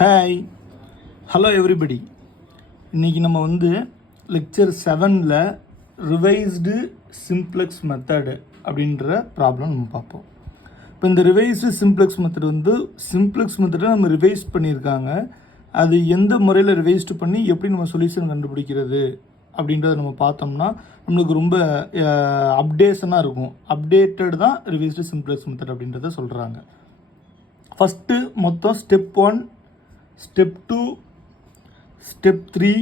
Hi, hello everybody. இன்றைக்கி நம்ம lecture 7ல் revised simplex method அப்படின்ற ப்ராப்ளம் நம்ம பார்ப்போம். இப்போ இந்த ரிவைஸ்டு சிம்ப்ளெக்ஸ் மெத்தடு சிம்ப்ளெக்ஸ் மெத்தடை நம்ம ரிவைஸ் பண்ணியிருக்காங்க. அது எந்த முறையில் ரிவைஸ்டு பண்ணி எப்படி நம்ம சொல்யூஷன் கண்டுபிடிக்கிறது அப்படின்றத நம்ம பார்த்தோம்னா நம்மளுக்கு ரொம்ப அப்டேஷனாக இருக்கும். அப்டேட்டட் தான் ரிவைஸ்டு சிம்ப்ளெக்ஸ் மெத்தட் அப்படின்றத சொல்கிறாங்க. ஃபஸ்ட்டு மொத்தம் ஸ்டெப் 1, ஸ்டெப் 2, ஸ்டெப் 3,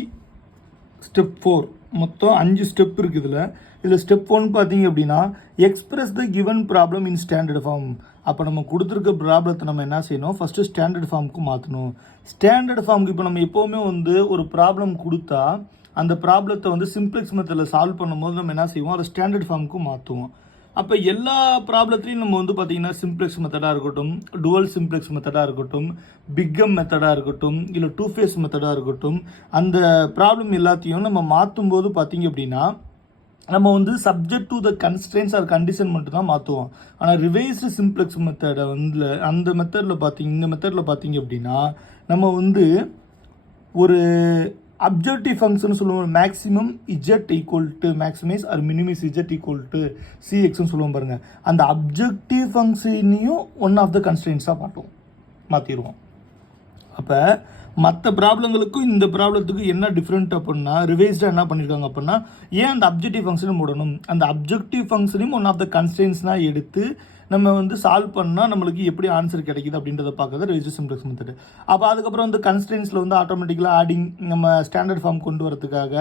ஸ்டெப் 4 மொத்தம் 5 ஸ்டெப் இருக்குது. இதில் ஸ்டெப் 1 பார்த்தீங்க அப்படின்னா express the given problem in standard form. அப்போ நம்ம கொடுத்துருக்க ப்ராப்ளத்தை நம்ம என்ன செய்யணும், ஃபஸ்ட்டு ஸ்டாண்டர்ட் ஃபார்முக்கு மாற்றணும். ஸ்டாண்டர்ட் ஃபார்முக்கு இப்போ நம்ம எப்போவுமே ஒரு ப்ராப்ளம் கொடுத்தா அந்த ப்ராப்ளத்தை சிம்ப்ளெக்ஸ் மெத்தடில் சால்வ் பண்ணும்போது நம்ம என்ன செய்வோம், அதை ஸ்டாண்டர்ட் ஃபார்முக்கு மாற்றுவோம். அப்போ எல்லா ப்ராப்ளத்துலையும் நம்ம பார்த்தீங்கன்னா சிம்ப்ளெக்ஸ் மெத்தடாக இருக்கட்டும், டுவல் சிம்ப்ளெக்ஸ் மெத்தடாக இருக்கட்டும், பிக்கம் மெத்தடாக இருக்கட்டும், இல்லை டூ ஃபேஸ் மெத்தடாக இருக்கட்டும், அந்த ப்ராப்ளம் எல்லாத்தையும் நம்ம மாற்றும் போது பார்த்தீங்க அப்படின்னா நம்ம subject to the constraints or condition மட்டும் தான் மாற்றுவோம். ஆனால் ரிவைஸ்டு சிம்ப்ளெக்ஸ் மெத்தடை அந்த மெத்தடில் இந்த மெத்தடில் பார்த்தீங்க அப்படின்னா நம்ம ஒரு அப்ஜெக்டிவ் ஃபங்க்ஷன் சொல்லுவோம். Maximum Z equal to maximize or minimize Z equal to சிஎக்ஸ்ன்னு சொல்லுவோம் பாருங்கள். அந்த அப்ஜெக்டிவ் ஃபங்க்ஷனையும் ஒன் ஆஃப் த கன்ஸ்ட்ரெயின்ஸாக மாற்றிடுவோம். அப்போ மற்ற ப்ராப்ளங்களுக்கும் இந்த ப்ராப்ளத்துக்கு என்ன டிஃப்ரெண்ட் அப்படின்னா ரிவைஸ்டாக என்ன பண்ணியிருக்காங்க அப்படின்னா ஏன் அந்த அப்ஜெக்டிவ் ஃபங்க்ஷனும் போடணும், அந்த அப்ஜெக்டிவ் ஃபங்க்ஷனையும் ஒன் ஆஃப் த கன்ஸ்ட்ரெயின்ஸ்னால் எடுத்து நம்ம சால்வ் பண்ணால் நம்மளுக்கு எப்படி ஆன்சர் கிடைக்குது அப்படின்றத பார்க்குறது ரிவைஸ்டு சிம்ப்ளெக்ஸ் மெத்தட். அப்போ அதுக்கப்புறம் கன்ஸ்ட்ரெயின்ஸில் ஆட்டோமேட்டிக்கலாக ஆடிங் நம்ம ஸ்டாண்டர்ட் ஃபார்ம் கொண்டு வரதுக்காக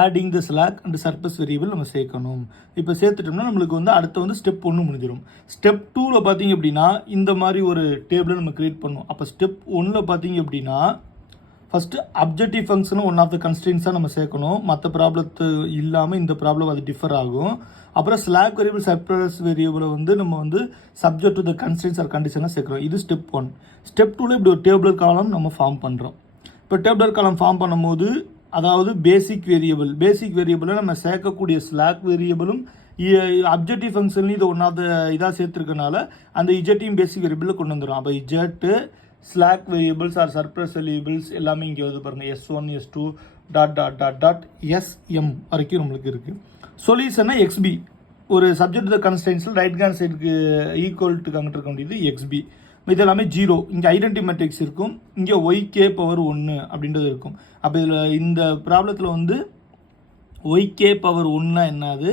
adding the slack and surface variable நம்ம சேர்க்கணும். இப்போ சேர்த்துட்டோம்னா நம்மளுக்கு அடுத்த ஸ்டெப் 1 முடிஞ்சிடும். ஸ்டெப் 2ல் பார்த்தீங்க அப்படின்னா இந்த மாதிரி ஒரு டேபிளை நம்ம கிரியேட் பண்ணணும். அப்போ ஸ்டெப் 1ல் பார்த்தீங்க அப்படின்னா ஃபஸ்ட்டு அப்ஜெக்டிவ் ஃபங்க்ஷனும் ஒன் ஆஃப் த கன்ஸ்ட்ரெயின்ஸாக நம்ம சேர்க்கணும். மற்ற ப்ராப்ளத்து இல்லாமல் இந்த ப்ராப்ளம் அது டிஃபர் ஆகும். அப்புறம் ஸ்லாக் வேரியபிள் சர்ஃபேஸ் வேரியபிளை நம்ம subject to the constraints or கண்டிஷனாக சேர்க்குறோம். இது ஸ்டெப் 1. ஸ்டெப் 2ல் இப்படி ஒரு டேபிளர் காலம் நம்ம ஃபார்ம் பண்ணுறோம். இப்போ டேபிளர் காலம் ஃபார்ம் பண்ணும்போது அதாவது பேசிக் வேரியபிளை நம்ம சேர்க்கக்கூடிய ஸ்லாக் வேரியபிளும் அப்ஜெக்டிவ் ஃபங்க்ஷன்லையும் இது ஒன் ஆஃப் த இதாக சேர்த்துருக்கனால அந்த இஜெட்டையும் பேசிக் வேரியபிளில் கொண்டு வந்துடும். அப்போ Z slack variables or surprise variables எல்லாமே இங்கே பாருங்கள். S1 S2 .sm வரைக்கும் நம்மளுக்கு இருக்குது. சொல்யூஷன்னா XB ஒரு சப்ஜெக்ட் கன்ஸ்ட்ரெயின்ஸில் ரைட் ஹேண்ட் சைடுக்கு ஈக்குவல் டு அங்கிட்டு இருக்க வேண்டியது XB. இது எல்லாமே 0. இங்கே ஐடென்டி மேட்ரிக்ஸ் இருக்கும், இங்கே YK⁻1 அப்படின்றது இருக்கும். அப்போ இதில் இந்த ப்ராப்ளத்தில் YK⁻1 என்னது,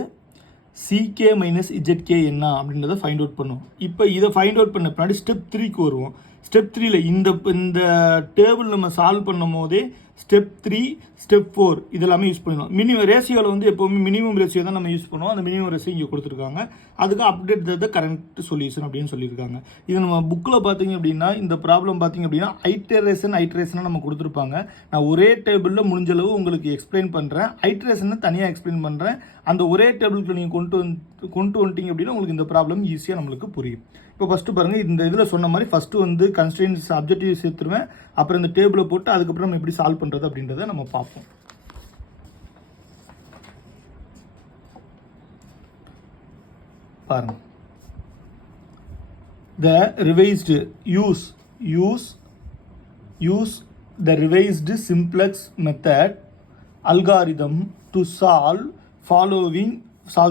CK - ZK என்ன அப்படின்றத ஃபைண்ட் அவுட் பண்ணுவோம். இப்போ இதை ஃபைண்ட் அவுட் பண்ண பின்னாடி ஸ்டெப் 3க்கு வருவோம். ஸ்டெப் 3ல் இந்த டேபிள் நம்ம சால்வ் பண்ணும் போதே ஸ்டெப் 3, ஸ்டெப் 4 இதெல்லாமே யூஸ் பண்ணிடுவோம். மினிமம் ரேஷியோவில் எப்போவுமே மினிமம் ரேஷியோ தான் நம்ம யூஸ் பண்ணுவோம். அந்த மினிமம் ரேஷியோ இங்கே கொடுத்துருக்காங்க. அதுக்கு அப்டேட் த கரண்ட் சொல்யூஷன் அப்படின்னு சொல்லியிருக்காங்க. இது நம்ம புக்கில் பார்த்தீங்க அப்படின்னா இந்த ப்ராப்ளம் பார்த்தீங்க அப்படின்னா ஐட்ரேஷனாக நம்ம கொடுத்துருப்பாங்க. நான் ஒரே டேபிளில் முடிஞ்சளவு உங்களுக்கு எக்ஸ்பிளைன் பண்ணுறேன், ஐட்ரேஷனை தனியாக எக்ஸ்பிளைன் பண்ணுறேன். அந்த ஒரே டேபிளுக்கு நீங்கள் கொண்டு வந்துட்டீங்க அப்படின்னா உங்களுக்கு இந்த ப்ராப்ளம் ஈஸியாக நம்மளுக்கு புரியும். இப்போ ஃபஸ்ட்டு பாருங்கள், இந்த இதில் சொன்ன மாதிரி ஃபஸ்ட்டு கன்ஸ்ட்ரெயின்ஸ் அப்ஜெக்டிவ் சேர்த்துருவேன். அப்புறம் இந்த டேபிளை போட்டு அதுக்கப்புறம் நம்ம எப்படி சால்வ் பண்ணுறது அப்படின்றத நம்ம பார்ப்போம். பாருங்க, the revised use the revised simplex method algorithm to solve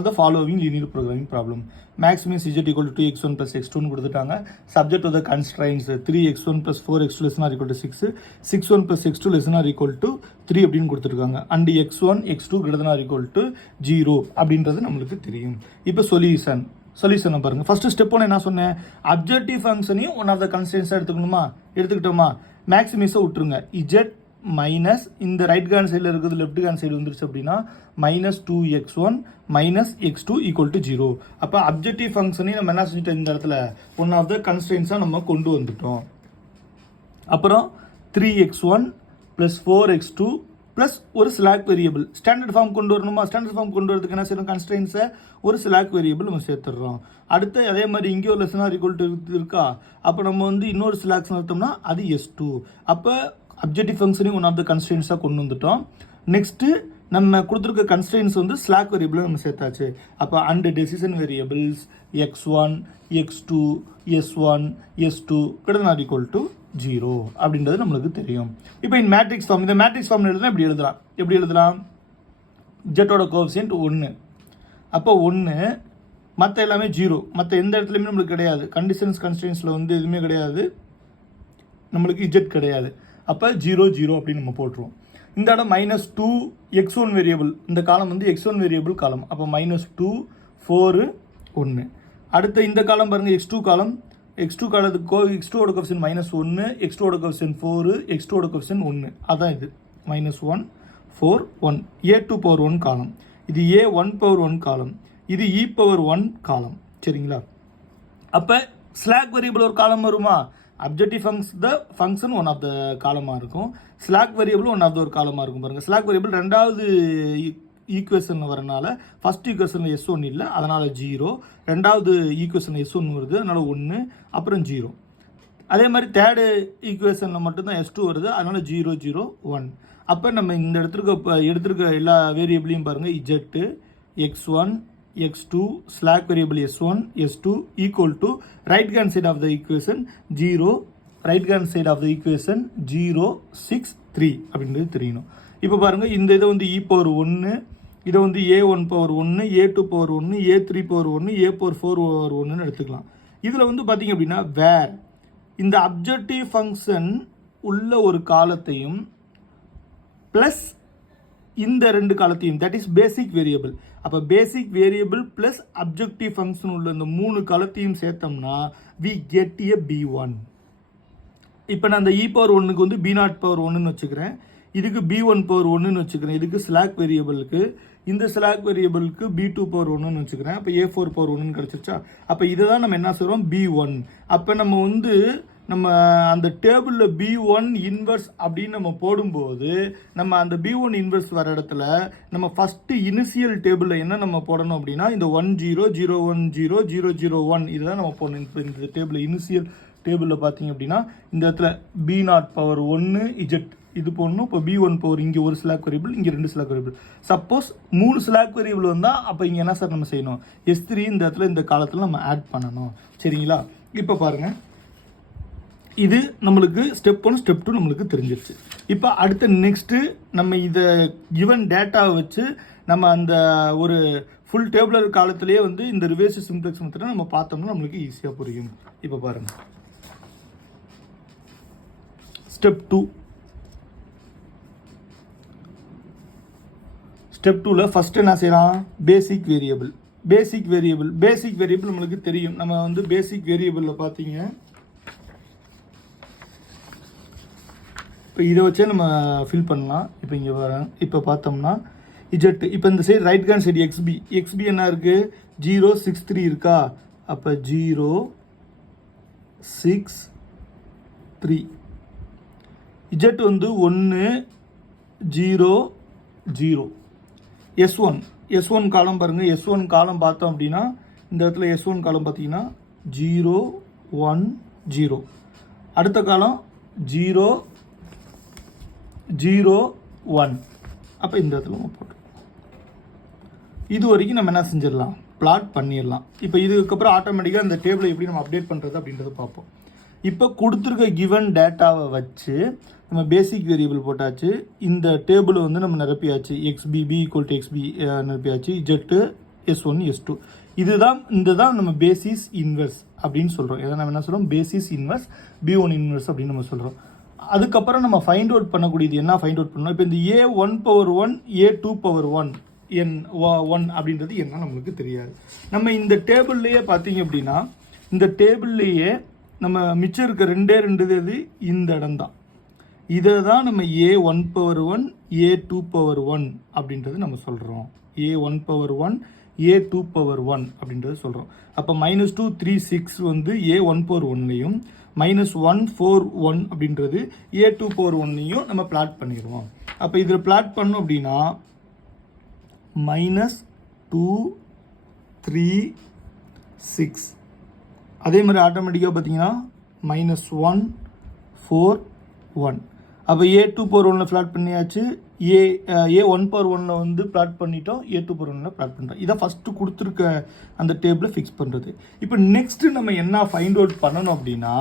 the following linear programming problem. Maximum z equal to 2x1 plus x2 கொடுத்துட்டாங்க. Subject to the constraints 3x1 plus 4x2 less than or equal to 6, 6x1 plus x2 less than or equal to 3 அப்படின்னு கொடுத்துருக்காங்க. and x1 x2 greater than or equal to 0 அப்படின்றது நம்மளுக்கு தெரியும். இப்போ சொல்யூஷனை பாருங்கள். First step 1 என்ன சொன்னேன், அப்ஜெக்டிவ் ஃபங்க்ஷனையும் ஒன் ஆஃப் த கன்ஸ்ட்ரெயின்ஸாக எடுத்துக்கிட்டோமா, மேக்ஸிமைஸை விட்டுருங்க. இஜெட் மைனஸ் இந்த ரைட் ஹேண்ட் சைடில் இருக்கிறது லெஃப்ட் ஹேண்ட் சைடு வந்துருச்சு அப்படின்னா -2x1 -x2 = 0. அப்போ அப்ஜெக்டிவ் ஃபங்க்ஷனையும் நம்ம என்ன செஞ்சுட்டோம், இந்த இடத்துல ஒன் ஆஃப் த கன்ஸ்ட்ரெயின்ஸாக நம்ம கொண்டு வந்துட்டோம். அப்புறம் 3x1 + 4x2 ப்ளஸ் ஒரு ஸ்லாக் வேரியபிள் ஸ்டாண்டர்ட் ஃபார்ம் கொண்டு வரணுமா, ஸ்டாண்டர்ட் ஃபார்ம் கொண்டு வரதுக்கு என்ன செய்யணும், கன்ஸ்ட்ரெயின்ஸை ஒரு ஸ்லாக் வேரியபிள் நம்ம சேர்த்துடுறோம். அடுத்து அதே மாதிரி இங்கே ஒரு லெஸ் than = இருக்கா, அப்போ நம்ம இன்னொரு ஸ்லாக்ஸ் நடத்தோம்னா அது S2. அப்போ அப்ஜெக்டிவ் ஃபங்க்ஷனையும் ஒன் ஆஃப் த கன்ஸ்ட்ரெயின்ஸாக கொண்டு வந்துட்டோம். நெக்ஸ்ட்டு நம்ம கொடுத்துருக்க கன்ஸ்ட்ரெயின்ஸ் ஸ்லாக் வேரியபிளை நம்ம சேர்த்தாச்சு. அப்போ and decision variables x1 x2 s1 s2 > 0 அப்படின்றது நம்மளுக்கு தெரியும். இப்போ இந்த மேட்ரிக்ஸ் ஃபார்ம், இந்த மேட்ரிக்ஸ் ஃபார்ம் எழுதுனா எப்படி எழுதலாம் ஜெட்டோட கோஎஃபிஷியன்ட் 1. அப்போ 1, மற்ற எல்லாமே 0, மற்ற எந்த இடத்துலையுமே நம்மளுக்கு கிடையாது. கன்ஸ்ட்ரெயின்ஸில் வந்து எதுவுமே கிடையாது, நம்மளுக்கு இஜெட் கிடையாது. அப்போ 0 0 அப்படின்னு நம்ம போட்டுருவோம். இந்த இடம் -2 x1 வேரியபிள், இந்த காலம் வந்து x1 வேரியபிள் காலம். அப்போ -2 4 1. அடுத்த இந்த காலம் பாருங்கள் x2 காலம். x2 காலத்துக்கு x2ஓட கோஎஃபிஷியன்ட் -1, x2ஓட கோஎஃபிஷியன்ட் 4, x2ஓட கோஎஃபிஷியன்ட் 1. அதான் இது -1 4 1. a2 பவர் 1 காலம், இது a1 பவர் 1 காலம், இது e பவர் 1 காலம். சரிங்களா? அப்போ ஸ்லாக் வேரியபிள் ஒரு காலம் வருமா? Objective function one of the காலமாக இருக்கும், slack variable one of the ஒரு காலமாக இருக்கும். பாருங்கள், ஸ்லாக் வேரியபிள் ரெண்டாவது ஈக்குவேஷனில் வரனால ஃபர்ஸ்ட் ஈக்குவேஷனில் S1 இல்லை, அதனால் 0. ரெண்டாவது ஈக்குவேஷனில் S1 வருது, அதனால் 1, அப்புறம் 0. அதே மாதிரி தேர்டு ஈக்குவேஷனில் மட்டும்தான் S2 வருது, அதனால் 0 0 1. அப்போ நம்ம இந்த எடுத்துருக்க எல்லா வேரியபிளையும் பாருங்கள், இஜெட்டு x1 x2 slack variable s1 s2 equal to right hand side of the equation 0, right hand side of the equation 0 6 3 அப்படின்றது தெரியணும். இப்போ பாருங்கள், இந்த இதை வந்து e பவர் 1, இதை வந்து a1 power 1, a2 power 1, a3 power 1, a power 4 power 1ன்னு எடுத்துக்கலாம். இதில் வந்து பார்த்தீங்க அப்படின்னா வேர் இந்த அப்ஜெக்டிவ் ஃபங்க்ஷன் உள்ள ஒரு காலத்தையும் ப்ளஸ் இந்த ரெண்டு காலத்தையும், தட் இஸ் பேசிக் வேரியபிள். அப்போ பேசிக் வேரியபிள் ப்ளஸ் அப்ஜெக்டிவ் ஃபங்க்ஷன் உள்ள இந்த 3 காலத்தையும் சேர்த்தோம்னா வி கெட் a b1. இப்போ நான் அந்த e பவர் 1க்கு வந்து b0 பவர் 1ன்னு வச்சுக்கிறேன், இதுக்கு b1 பவர் 1ன்னு வச்சுக்கிறேன், இதுக்கு ஸ்லாக் வேரியபிளுக்கு, இந்த ஸ்லாக் வேரியபிளுக்கு b2 பவர் 1ன்னு வச்சுக்கிறேன். அப்போ a4 பவர் 1ன்னு கிடச்சிருச்சா? அப்போ இதை தான் நம்ம என்ன சொல்கிறோம், b1. அப்போ நம்ம வந்து அந்த டேபிளில் b1 இன்வெர்ஸ் அப்படின்னு நம்ம போடும்போது நம்ம அந்த b1 இன்வெர்ஸ் வர இடத்துல நம்ம ஃபஸ்ட்டு இனிஷியல் டேபிளில் என்ன நம்ம போடணும் அப்படின்னா இந்த 1 0 0 1 0 0 0 1 இதுதான் நம்ம போடணும். இப்போ இந்த டேபிளில் இனிஷியல் டேபிளில் பார்த்தீங்க அப்படின்னா இந்த இடத்துல b0 பவர் 1 இஜெட் இது போடணும். இப்போ b1 பவர் இங்கே ஒரு ஸ்லாக் வேரியபிள், இங்கே 2 slack variable. Suppose 3 slack variable வந்தால் அப்போ இங்கே என்ன சார் நம்ம செய்யணும், S3 இந்த இடத்துல இந்த காலத்தில் நம்ம ஆட் பண்ணணும். சரிங்களா? இப்போ பாருங்கள், இது நம்மளுக்கு ஸ்டெப் 1 ஸ்டெப் 2 நம்மளுக்கு தெரிஞ்சிருச்சு. இப்போ அடுத்த நெக்ஸ்ட்டு நம்ம இதை கிவன் டேட்டாவை வச்சு நம்ம அந்த ஒரு ஃபுல் டேபிளர் காலத்திலேயே வந்து இந்த ரிவர்ஸ் சிம்ப்ளெக்ஸ் மெத்தடை நம்ம பார்த்தோம்னா நம்மளுக்கு ஈஸியாக புரியும். இப்போ பாருங்கள், ஸ்டெப் 2. ஸ்டெப் 2ல் ஃபஸ்ட்டு என்ன செய்யலாம், பேசிக் வேரியபிள். பேசிக் வேரியபிள் நம்மளுக்கு தெரியும். நம்ம வந்து பேசிக் வேரியபிளில் பார்த்தீங்க, இப்போ இதை வச்சே நம்ம ஃபில் பண்ணலாம். இப்போ இங்கே வரேன், இப்போ பார்த்தோம்னா இஜெட், இப்போ இந்த side right hand side XP என்ன இருக்குது, 0 6 3 இருக்கா? அப்போ 0 6 3. இஜெட் வந்து 1 0 0. S1 காலம் பாருங்கள், S1 காலம் பார்த்தோம் அப்படின்னா இந்த இடத்துல S1 காலம் பார்த்தீங்கன்னா 0 1 0. அடுத்த காலம் 0 0 1. அப்போ இந்த இடத்துல நம்ம போட்டோம். இது வரைக்கும் நம்ம என்ன செஞ்சிடலாம், பிளாட் பண்ணிடலாம். இப்போ இதுக்கப்புறம் ஆட்டோமேட்டிக்காக இந்த டேபிளை எப்படி நம்ம அப்டேட் பண்ணுறது அப்படின்றத பார்ப்போம். இப்போ கொடுத்துருக்க கிவன் டேட்டாவை வச்சு நம்ம பேசிக் வேரியபிள் போட்டாச்சு, இந்த டேபிள் வந்து நம்ம நிரப்பியாச்சு, xb b equal to xb நிரப்பியாச்சு, ஜெட்டு s1 s2. இதுதான் நம்ம பேசிஸ் இன்வெர்ஸ் அப்படின்னு சொல்கிறோம். இதை நம்ம என்ன சொல்கிறோம், பேசிஸ் இன்வெர்ஸ் b1 இன்வெர்ஸ் அப்படின்னு நம்ம சொல்கிறோம். அதுக்கப்புறம் நம்ம ஃபைண்ட் அவுட் பண்ணக்கூடியது என்ன ஃபைண்ட் அவுட் பண்ணணும், இப்போ இந்த a1 power 1 a2 power 1 n1 அப்படின்றது என்ன நம்மளுக்கு தெரியாது. நம்ம இந்த டேபிள்லேயே பார்த்தீங்க அப்படின்னா இந்த டேபிள்லேயே நம்ம மிச்சம் இருக்க 2 இது இந்த இடம் தான். இதை தான் நம்ம a1 பவர் 1 a2 பவர் 1 அப்படின்றது நம்ம சொல்கிறோம். a1 பவர் 1 a2 பவர் 1 அப்படின்றது சொல்கிறோம். அப்போ -2 3 6 வந்து a1 பவர் 1லையும் -1 4 1 அப்படின்றது a2 பவர் 1லையும் நம்ம பிளாட் பண்ணிடுவோம். அப்போ இதில் பிளாட் பண்ணோம் அப்படின்னா -2 3 6. அதே மாதிரி ஆட்டோமேட்டிக்காக பார்த்தீங்கன்னா -1 4 1. அப்போ a2 பவர் 1ல் பிளாட் பண்ணியாச்சு, a1 பவர் 1ல் வந்து பிளாட் பண்ணிட்டோம், a2 பவர் 1ல் பிளாட் பண்ணிட்டோம். இதை ஃபஸ்ட்டு கொடுத்துருக்க அந்த டேபிளை ஃபிக்ஸ் பண்ணுறது. இப்போ நெக்ஸ்ட்டு நம்ம என்ன ஃபைண்ட் அவுட் பண்ணணும் அப்படின்னா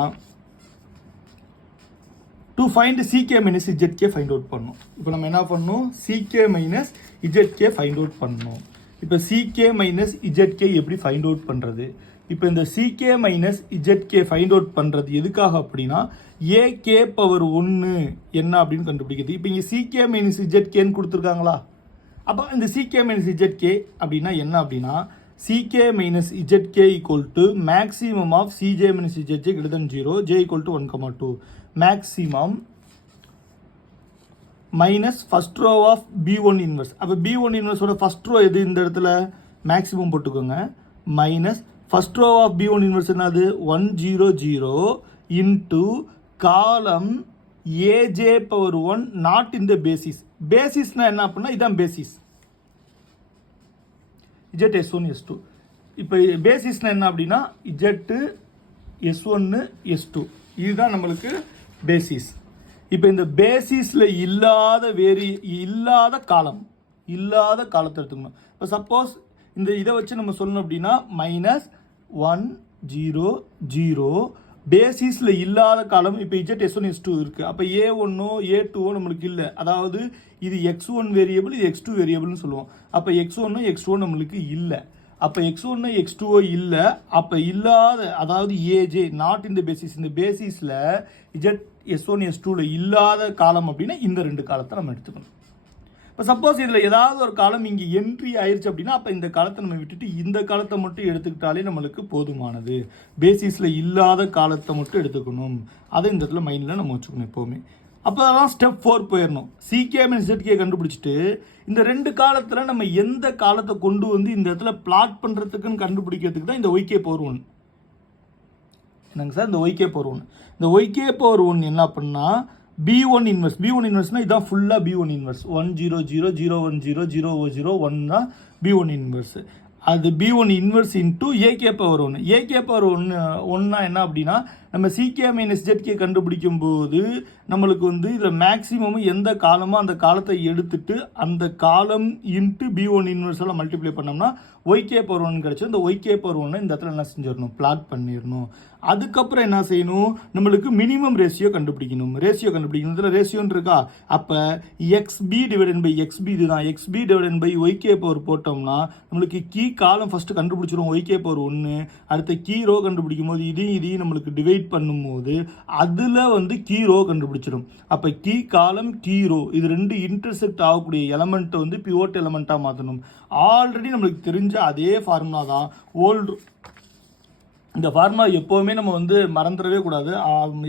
to find CK minus ZK find out பண்ணணும். இப்போ நம்ம என்ன பண்ணணும், CK minus ZK find out பண்ணணும். இப்போ சிகே மைனஸ் இஜெட்கே எப்படி ஃபைண்ட் அவுட் பண்ணுறது? இப்போ இந்த சிகே மைனஸ் இஜெட்கே ஃபைண்ட் அவுட் பண்ணுறது எதுக்காக அப்படின்னா ஏகே பவர் 1 என்ன அப்படின்னு கண்டுபிடிக்கிறது. இப்போ இங்கே சிகே மைனஸ் இஜெட்கேன்னு கொடுத்துருக்காங்களா, அப்போ இந்த சிகே மைனஸ் இஜெட்கே அப்படின்னா என்ன அப்படின்னா CK minus ZK equal to maximum of CJ minus ZK greater than 0, J equal to 1,2 maximum minus first row of B1 inverse. அப்போ B1 இன்வெர்ஸோட ஃபர்ஸ்ட் ரோ எது, இந்த இடத்துல மேக்ஸிமம் போட்டுக்கோங்க, minus first row of B1 inverse என்னது 100 into column AJ power 1 not இந்த basis. பேசிஸ்னா என்ன அப்படின்னா இதான் பேசிஸ் இஜெட் S1 S2. இப்போ பேசிஸ்னா என்ன அப்படின்னா இஜெட்டு S1 S2 இதுதான் நம்மளுக்கு பேசிஸ். இப்போ இந்த பேசிஸில் இல்லாத காலத்தை எடுத்துக்கணும். இப்போ சப்போஸ் இந்த இதை வச்சு நம்ம சொல்லணும் அப்படின்னா -100 பேசிஸில் இல்லாத காலம். இப்போ இஜெட் S1 S2 இருக்குது, அப்போ A1 A2 நம்மளுக்கு இல்லை, அதாவது இது X1 வேரியபிள், இது X2 வேரியபிள்னு சொல்லுவோம். அப்போ X1 X2 நம்மளுக்கு இல்லை, அப்போ X1 X2 இல்லை, அப்போ இல்லாத அதாவது ஏஜே நாட் இந்த பேசிஸ், இந்த பேசிஸில் இஜெட் S1 S2ல இல்லாத காலம் அப்படின்னா இந்த ரெண்டு காலத்தை நம்ம எடுத்துக்கணும். இப்போ சப்போஸ் இதில் ஏதாவது ஒரு காலம் இங்கே என்ட்ரி ஆயிடுச்சு அப்படின்னா அப்போ இந்த காலத்தை நம்ம விட்டுட்டு இந்த காலத்தை மட்டும் எடுத்துக்கிட்டாலே நம்மளுக்கு போதுமானது. பேசிஸில் இல்லாத காலத்தை மட்டும் எடுத்துக்கணும், அதை இந்த இடத்துல மைண்டில் நம்ம வச்சுக்கணும் எப்போவுமே. அப்போ தான் ஸ்டெப் 4 போயிடணும். சிகே மைனஸ் இஜெட்கே கண்டுபிடிச்சிட்டு இந்த ரெண்டு காலத்தில் நம்ம எந்த காலத்தை கொண்டு வந்து இந்த இடத்துல பிளாட் பண்ணுறதுக்குன்னு கண்டுபிடிக்கிறதுக்கு தான் இந்த ஒய்கே பவர் 1. என்னங்க சார், இந்த ஒய்கே பவர் 1. இந்த ஒய்கே பவர் 1 என்ன பண்ணால் B1 இன்வெர்ஸ். B1 இன்வெர்ஸ்னால் இதான் ஃபுல்லாக B1 இன்வெர்ஸ் 100 010 001 தான் B1 இன்வெர்ஸ். அது B1 inverse into AK power 1. AK power 1 என்ன அப்படின்னா நம்ம சிகே மைனஸ் இஜெட்கே கண்டுபிடிக்கும் போது நம்மளுக்கு வந்து இதில் மேக்ஸிமம் எந்த காலமோ அந்த காலத்தை எடுத்துட்டு அந்த காலம் இன்ட்டு B1 இன்வெர்ஸால் மல்டிப்ளை பண்ணோம்னா ஒய்கே பவர் 1 கிடச்சி. இந்த ஒய்கே பவர் 1 இந்த இடத்துல என்ன செஞ்சிடணும், பிளாட் பண்ணிடணும். அதுக்கப்புறம் என்ன செய்யணும், நம்மளுக்கு மினிமம் ரேஷியோ கண்டுபிடிக்கணும். இதில் ரேஷியோன்னு இருக்கா, அப்போ XB டிவைடன் பை XB இதுதான். XB divided by YK power போட்டோம்னா நம்மளுக்கு கீ காலம் ஃபஸ்ட்டு கண்டுபிடிச்சிரும் ஒய்கே பவர் 1. அடுத்த கீ ரோ கண்டுபிடிக்கும் போது இதையும் நம்மளுக்கு டிவைட் பண்ணும்போது அதில் வந்து கீ ரோ கண்டுபிடிச்சிடும். அப்போ கீ காலம் கீ ரோ இது ரெண்டு இன்டர்செக்ட் ஆகக்கூடிய எலமெண்ட்டை வந்து பிவோட் எலமெண்ட்டாக மாற்றணும். ஆல்ரெடி நம்மளுக்கு தெரிஞ்ச அதே ஃபார்முலா தான் ஓல்டு. இந்த ஃபார்முலா எப்போவுமே நம்ம வந்து மறந்துடவே கூடாது.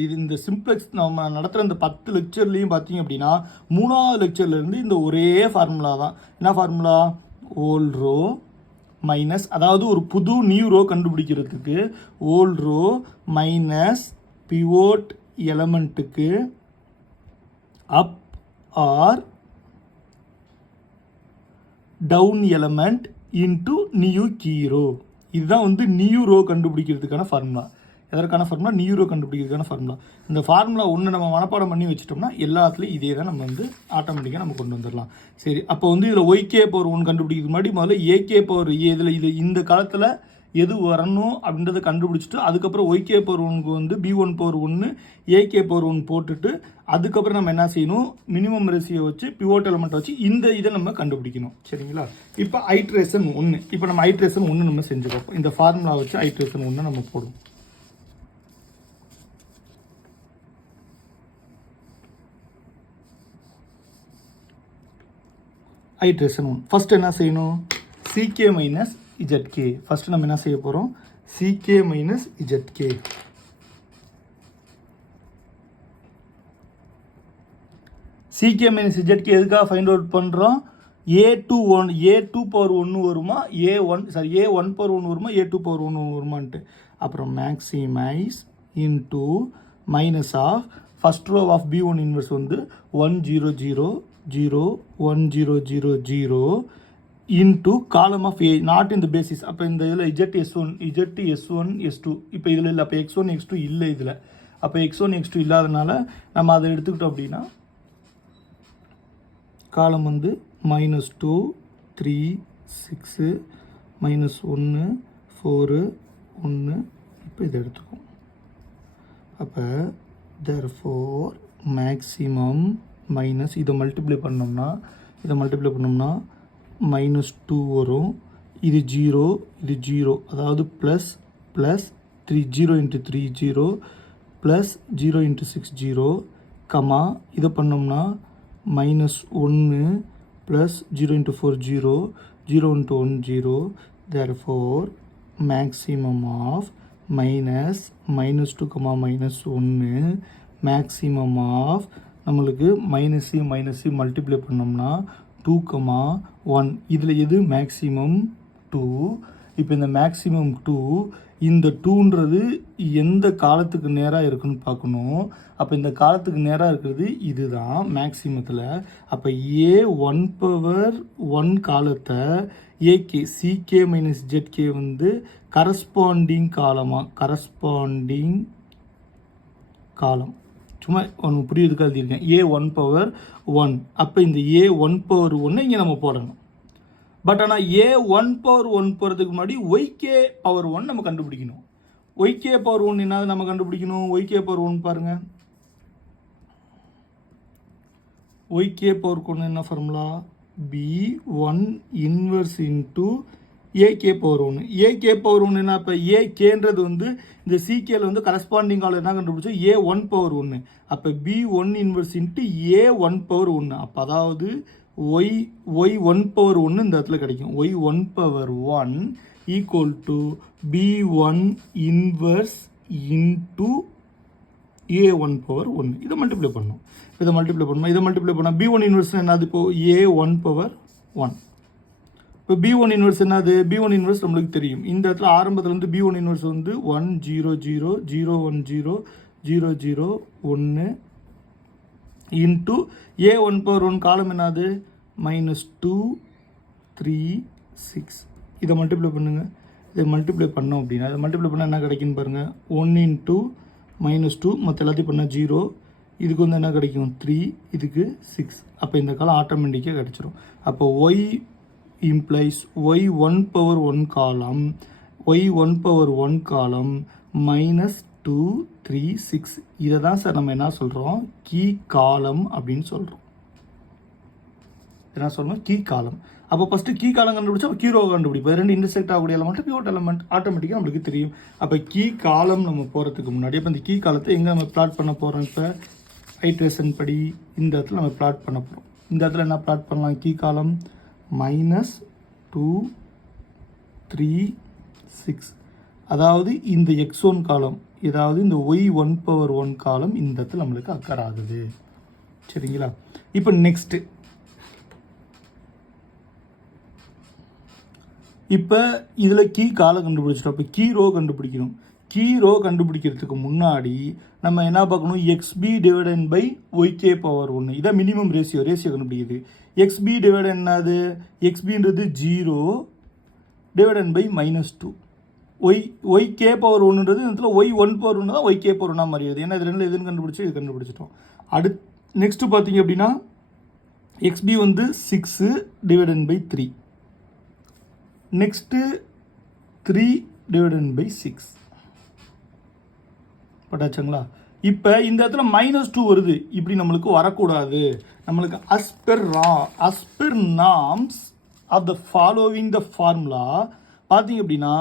இது இந்த சிம்ப்ளெக்ஸ் நம்ம நடத்துகிற இந்த 10 லெக்சர்லேயும் பார்த்தீங்க அப்படின்னா 3வது லெக்சர்லேருந்து இந்த ஒரே ஃபார்முலா தான். என்ன ஃபார்முலா, ஓல்ட் ரோ மைனஸ், அதாவது ஒரு புது நியூ ரோ கண்டுபிடிக்கிறதுக்கு ஓல்ட் ரோ மைனஸ் பிவோட் எலமெண்ட்டுக்கு up or down element into new key row. இதுதான் வந்து நியூ ரோ கண்டுபிடிக்கிறதுக்கான ஃபார்முலா. எதற்கான ஃபார்முலா, நியூ ரோ கண்டுபிடிக்கிறதுக்கான ஃபார்முலா. இந்த ஃபார்முலா ஒன்று நம்ம மனப்பாடம் பண்ணி வச்சுட்டோம்னா எல்லாத்துலேயும் இதே தான் நம்ம வந்து ஆட்டோமேட்டிக்காக நம்ம கொண்டு வந்துடலாம். சரி, அப்போ வந்து இதில் ஒய்கே பவர் 1 கண்டுபிடிக்கிறது முன்னாடி முதல்ல ஏகே பவர் இதில் இந்த காலத்தில் எது வரணும் அப்படின்றத கண்டுபிடிச்சிட்டு அதுக்கப்புறம் ஒய்கே பவர் 1க்கு வந்து B1 பவர் 1 ஏகே பவர் 1 போட்டுட்டு அதுக்கப்புறம் நம்ம என்ன செய்யணும், மினிமம் ரேஷியோ வச்சு பிவோட் எலமெண்ட் வச்சு இந்த இதை நம்ம கண்டுபிடிக்கணும். சரிங்களா, இப்போ ஐட்ரேஷன் 1. இப்போ நம்ம ஐட்ரேஷன் 1 நம்ம செஞ்சு பார்ப்போம். இந்த ஃபார்முலா வச்சு ஐட்ரேஷன் 1 நம்ம போடுவோம். ஐட்ரேஷன் 1 ஃபஸ்ட்டு என்ன செய்யணும், சிகே மைனஸ் இஜெட்கே. ஃபஸ்ட்டு நம்ம என்ன செய்ய போகிறோம், சிகே மைனஸ் இஜெட்கே. சிகே மைனஸ் இஜெட்கே எதுக்காக ஃபைண்ட் அவுட் பண்ணுறோம், A2 பவர் 1 வருமா, A1 பவர் 1 வருமா, A2 பவர் 1 வருமான்ட்டு. அப்புறம் maximise into minus of first row of B1 inverse வந்து 100 01000 into column of A not இந்த பேசிஸ். அப்போ இந்த இதில் இஜெட் S1 S2 இப்போ இதில் இல்லை, அப்போ X1 X2 இல்லை இதில். அப்போ X1 X2 இல்லாதனால நம்ம அதை எடுத்துக்கிட்டோம் அப்படின்னா காலம் வந்து -2 3 6 -1 4 1. இப்போ இதை எடுத்துக்கும். அப்போ therefore மேக்ஸிமம் மைனஸ் இதை மல்டிப்ளை பண்ணோம்னா -2 வரும். இது 0 அதாவது ப்ளஸ் 3 0 × 3 0 ப்ளஸ் 0 × 6 0 கமா இதை பண்ணோம்னா -1 plus 0 × 4 0 0 × 1 0. therefore maximum of -2, -1 maximum of நம்மளுக்கு மைனஸ் மல்டிப்ளை பண்ணோம்னா 2, 1. இதில் எது மேக்ஸிமம் 2. இப்போ இந்த மேக்ஸிமம் 2 இந்த 2ன்றது எந்த காலத்துக்கு நேராக இருக்குன்னு பார்க்கணும். அப்போ இந்த காலத்துக்கு நேராக இருக்கிறது இதுதான் மேக்ஸிமத்தில். அப்போ A1/1 காலத்தை ஏகே சிகே மைனஸ் ஜெட்கே வந்து கரஸ்பாண்டிங் காலம் சும்மா ஒன்று புரியுதுக்கு எழுதியிருக்கேன். A1/1. அப்போ இந்த A1/1 இங்கே நம்ம போடணும். பட் ஆனால் A1/1 போகிறதுக்கு முன்னாடி YK/1 நம்ம கண்டுபிடிக்கணும். YK/1 என்னது நம்ம கண்டுபிடிக்கணும்? YK/1 பாருங்கள். YK/1 என்ன formula? B1 inverse into AK/1. AK/1 என்ன? இப்போ ஏகேன்றது வந்து இந்த சிகேல வந்து கரஸ்பாண்டிங் காலம் என்ன கண்டுபிடிச்சோம்? A1/1. அப்போ B1 இன்வெர்ஸ் இன்ட்டு A1/1. அப்போ அதாவது Y1/1 இந்த இடத்துல கிடைக்கும். Y1/1 equal to B1 inverse into A1/1. இதை மல்டிப்ளை பண்ணணும். இதை மல்டிப்ளை பண்ணால் B1 இன்வெர்ஸ் என்னது? இப்போது A1/1. இப்போ B1 இன்வெர்ஸ் என்னது? B1 இன்வெர்ஸ் நம்மளுக்கு தெரியும். இந்த இடத்துல ஆரம்பத்தில் வந்து B1 இன்வெர்ஸ் வந்து 1 0 0 0 1 0 0 0 1 இன்ட்டு A1/1 காலம் என்னது? -2 3 6. இதை மல்டிப்ளை பண்ணுங்கள். இதை மல்டிப்ளை பண்ணோம் அப்படின்னா இதை மல்டிப்ளை பண்ணால் என்ன கிடைக்குன்னு பாருங்கள். 1 × -2 மற்ற எல்லாத்தையும் பண்ணால் 0. இதுக்கு வந்து என்ன கிடைக்கும்? 3. இதுக்கு 6. அப்போ இந்த காலம் ஆட்டோமேட்டிக்காக கிடச்சிரும். அப்போ Y implies Y1/1 காலம் Y1/1 காலம் -2 3 6. இதை தான் சார் நம்ம என்ன சொல்கிறோம்? கீ காலம் அப்படின்னு சொல்கிறோம். என்ன சொல்லணும்? கீ காலம். அப்போ ஃபஸ்ட்டு கீ காலம் கண்டுபிடிச்சா கீ ரோ கண்டுபிடிப்போம். ரெண்டு இன்டர்செக்ட் ஆகக்கூடிய எலமெண்ட் பிவோட் எலமெண்ட் ஆட்டோமேட்டிக்காக நம்மளுக்கு தெரியும். அப்போ கீ காலம் நம்ம போகிறதுக்கு முன்னாடி அப்போ இந்த கீ காலத்தை எங்கே நம்ம பிளாட் பண்ண போகிறோம்? இப்போ ஐட்ரேஷன் படி இந்த இடத்துல நம்ம பிளாட் பண்ண போகிறோம். இந்த இடத்துல என்ன பிளாட் பண்ணலாம்? கீ காலம் -2 3 6. அதாவது இந்த x1 காலம், அதாவது இந்த Y1/1 காலம் இந்த இடத்துல நம்மளுக்கு அக்கர் ஆகுது. சரிங்களா? இப்போ நெக்ஸ்ட்டு இப்போ இதில் கீ காலம் கண்டுபிடிச்சிட்டோம். இப்போ கீ ரோ கண்டுபிடிக்கணும். கீ ரோ கண்டுபிடிக்கிறதுக்கு முன்னாடி நம்ம என்ன பார்க்கணும்? XB divided by YK/1. இதான் மினிமம் ரேஷியோ கண்டுபிடிக்குது. XB டிவைடன் என்னது? XBன்றது 0 டிவைடன் பை -2. YK/1ன்றது இந்த இடத்துல Y1/1 தான் YK/1 மாறிடுது. ஏன்னா இது ரெண்டில் எதுன்னு கண்டுபிடிச்சி இது கண்டுபிடிச்சிட்டோம். நெக்ஸ்ட்டு பார்த்தீங்க அப்படின்னா XB வந்து 6 divided by 3. Next 3 divided by 6 பட்டாச்சுங்களா? இப்போ இந்த இடத்துல -2 வருது. இப்படி நம்மளுக்கு வரக்கூடாது. நம்மளுக்கு as per norms of the following the formula பார்த்தீங்க அப்படின்னா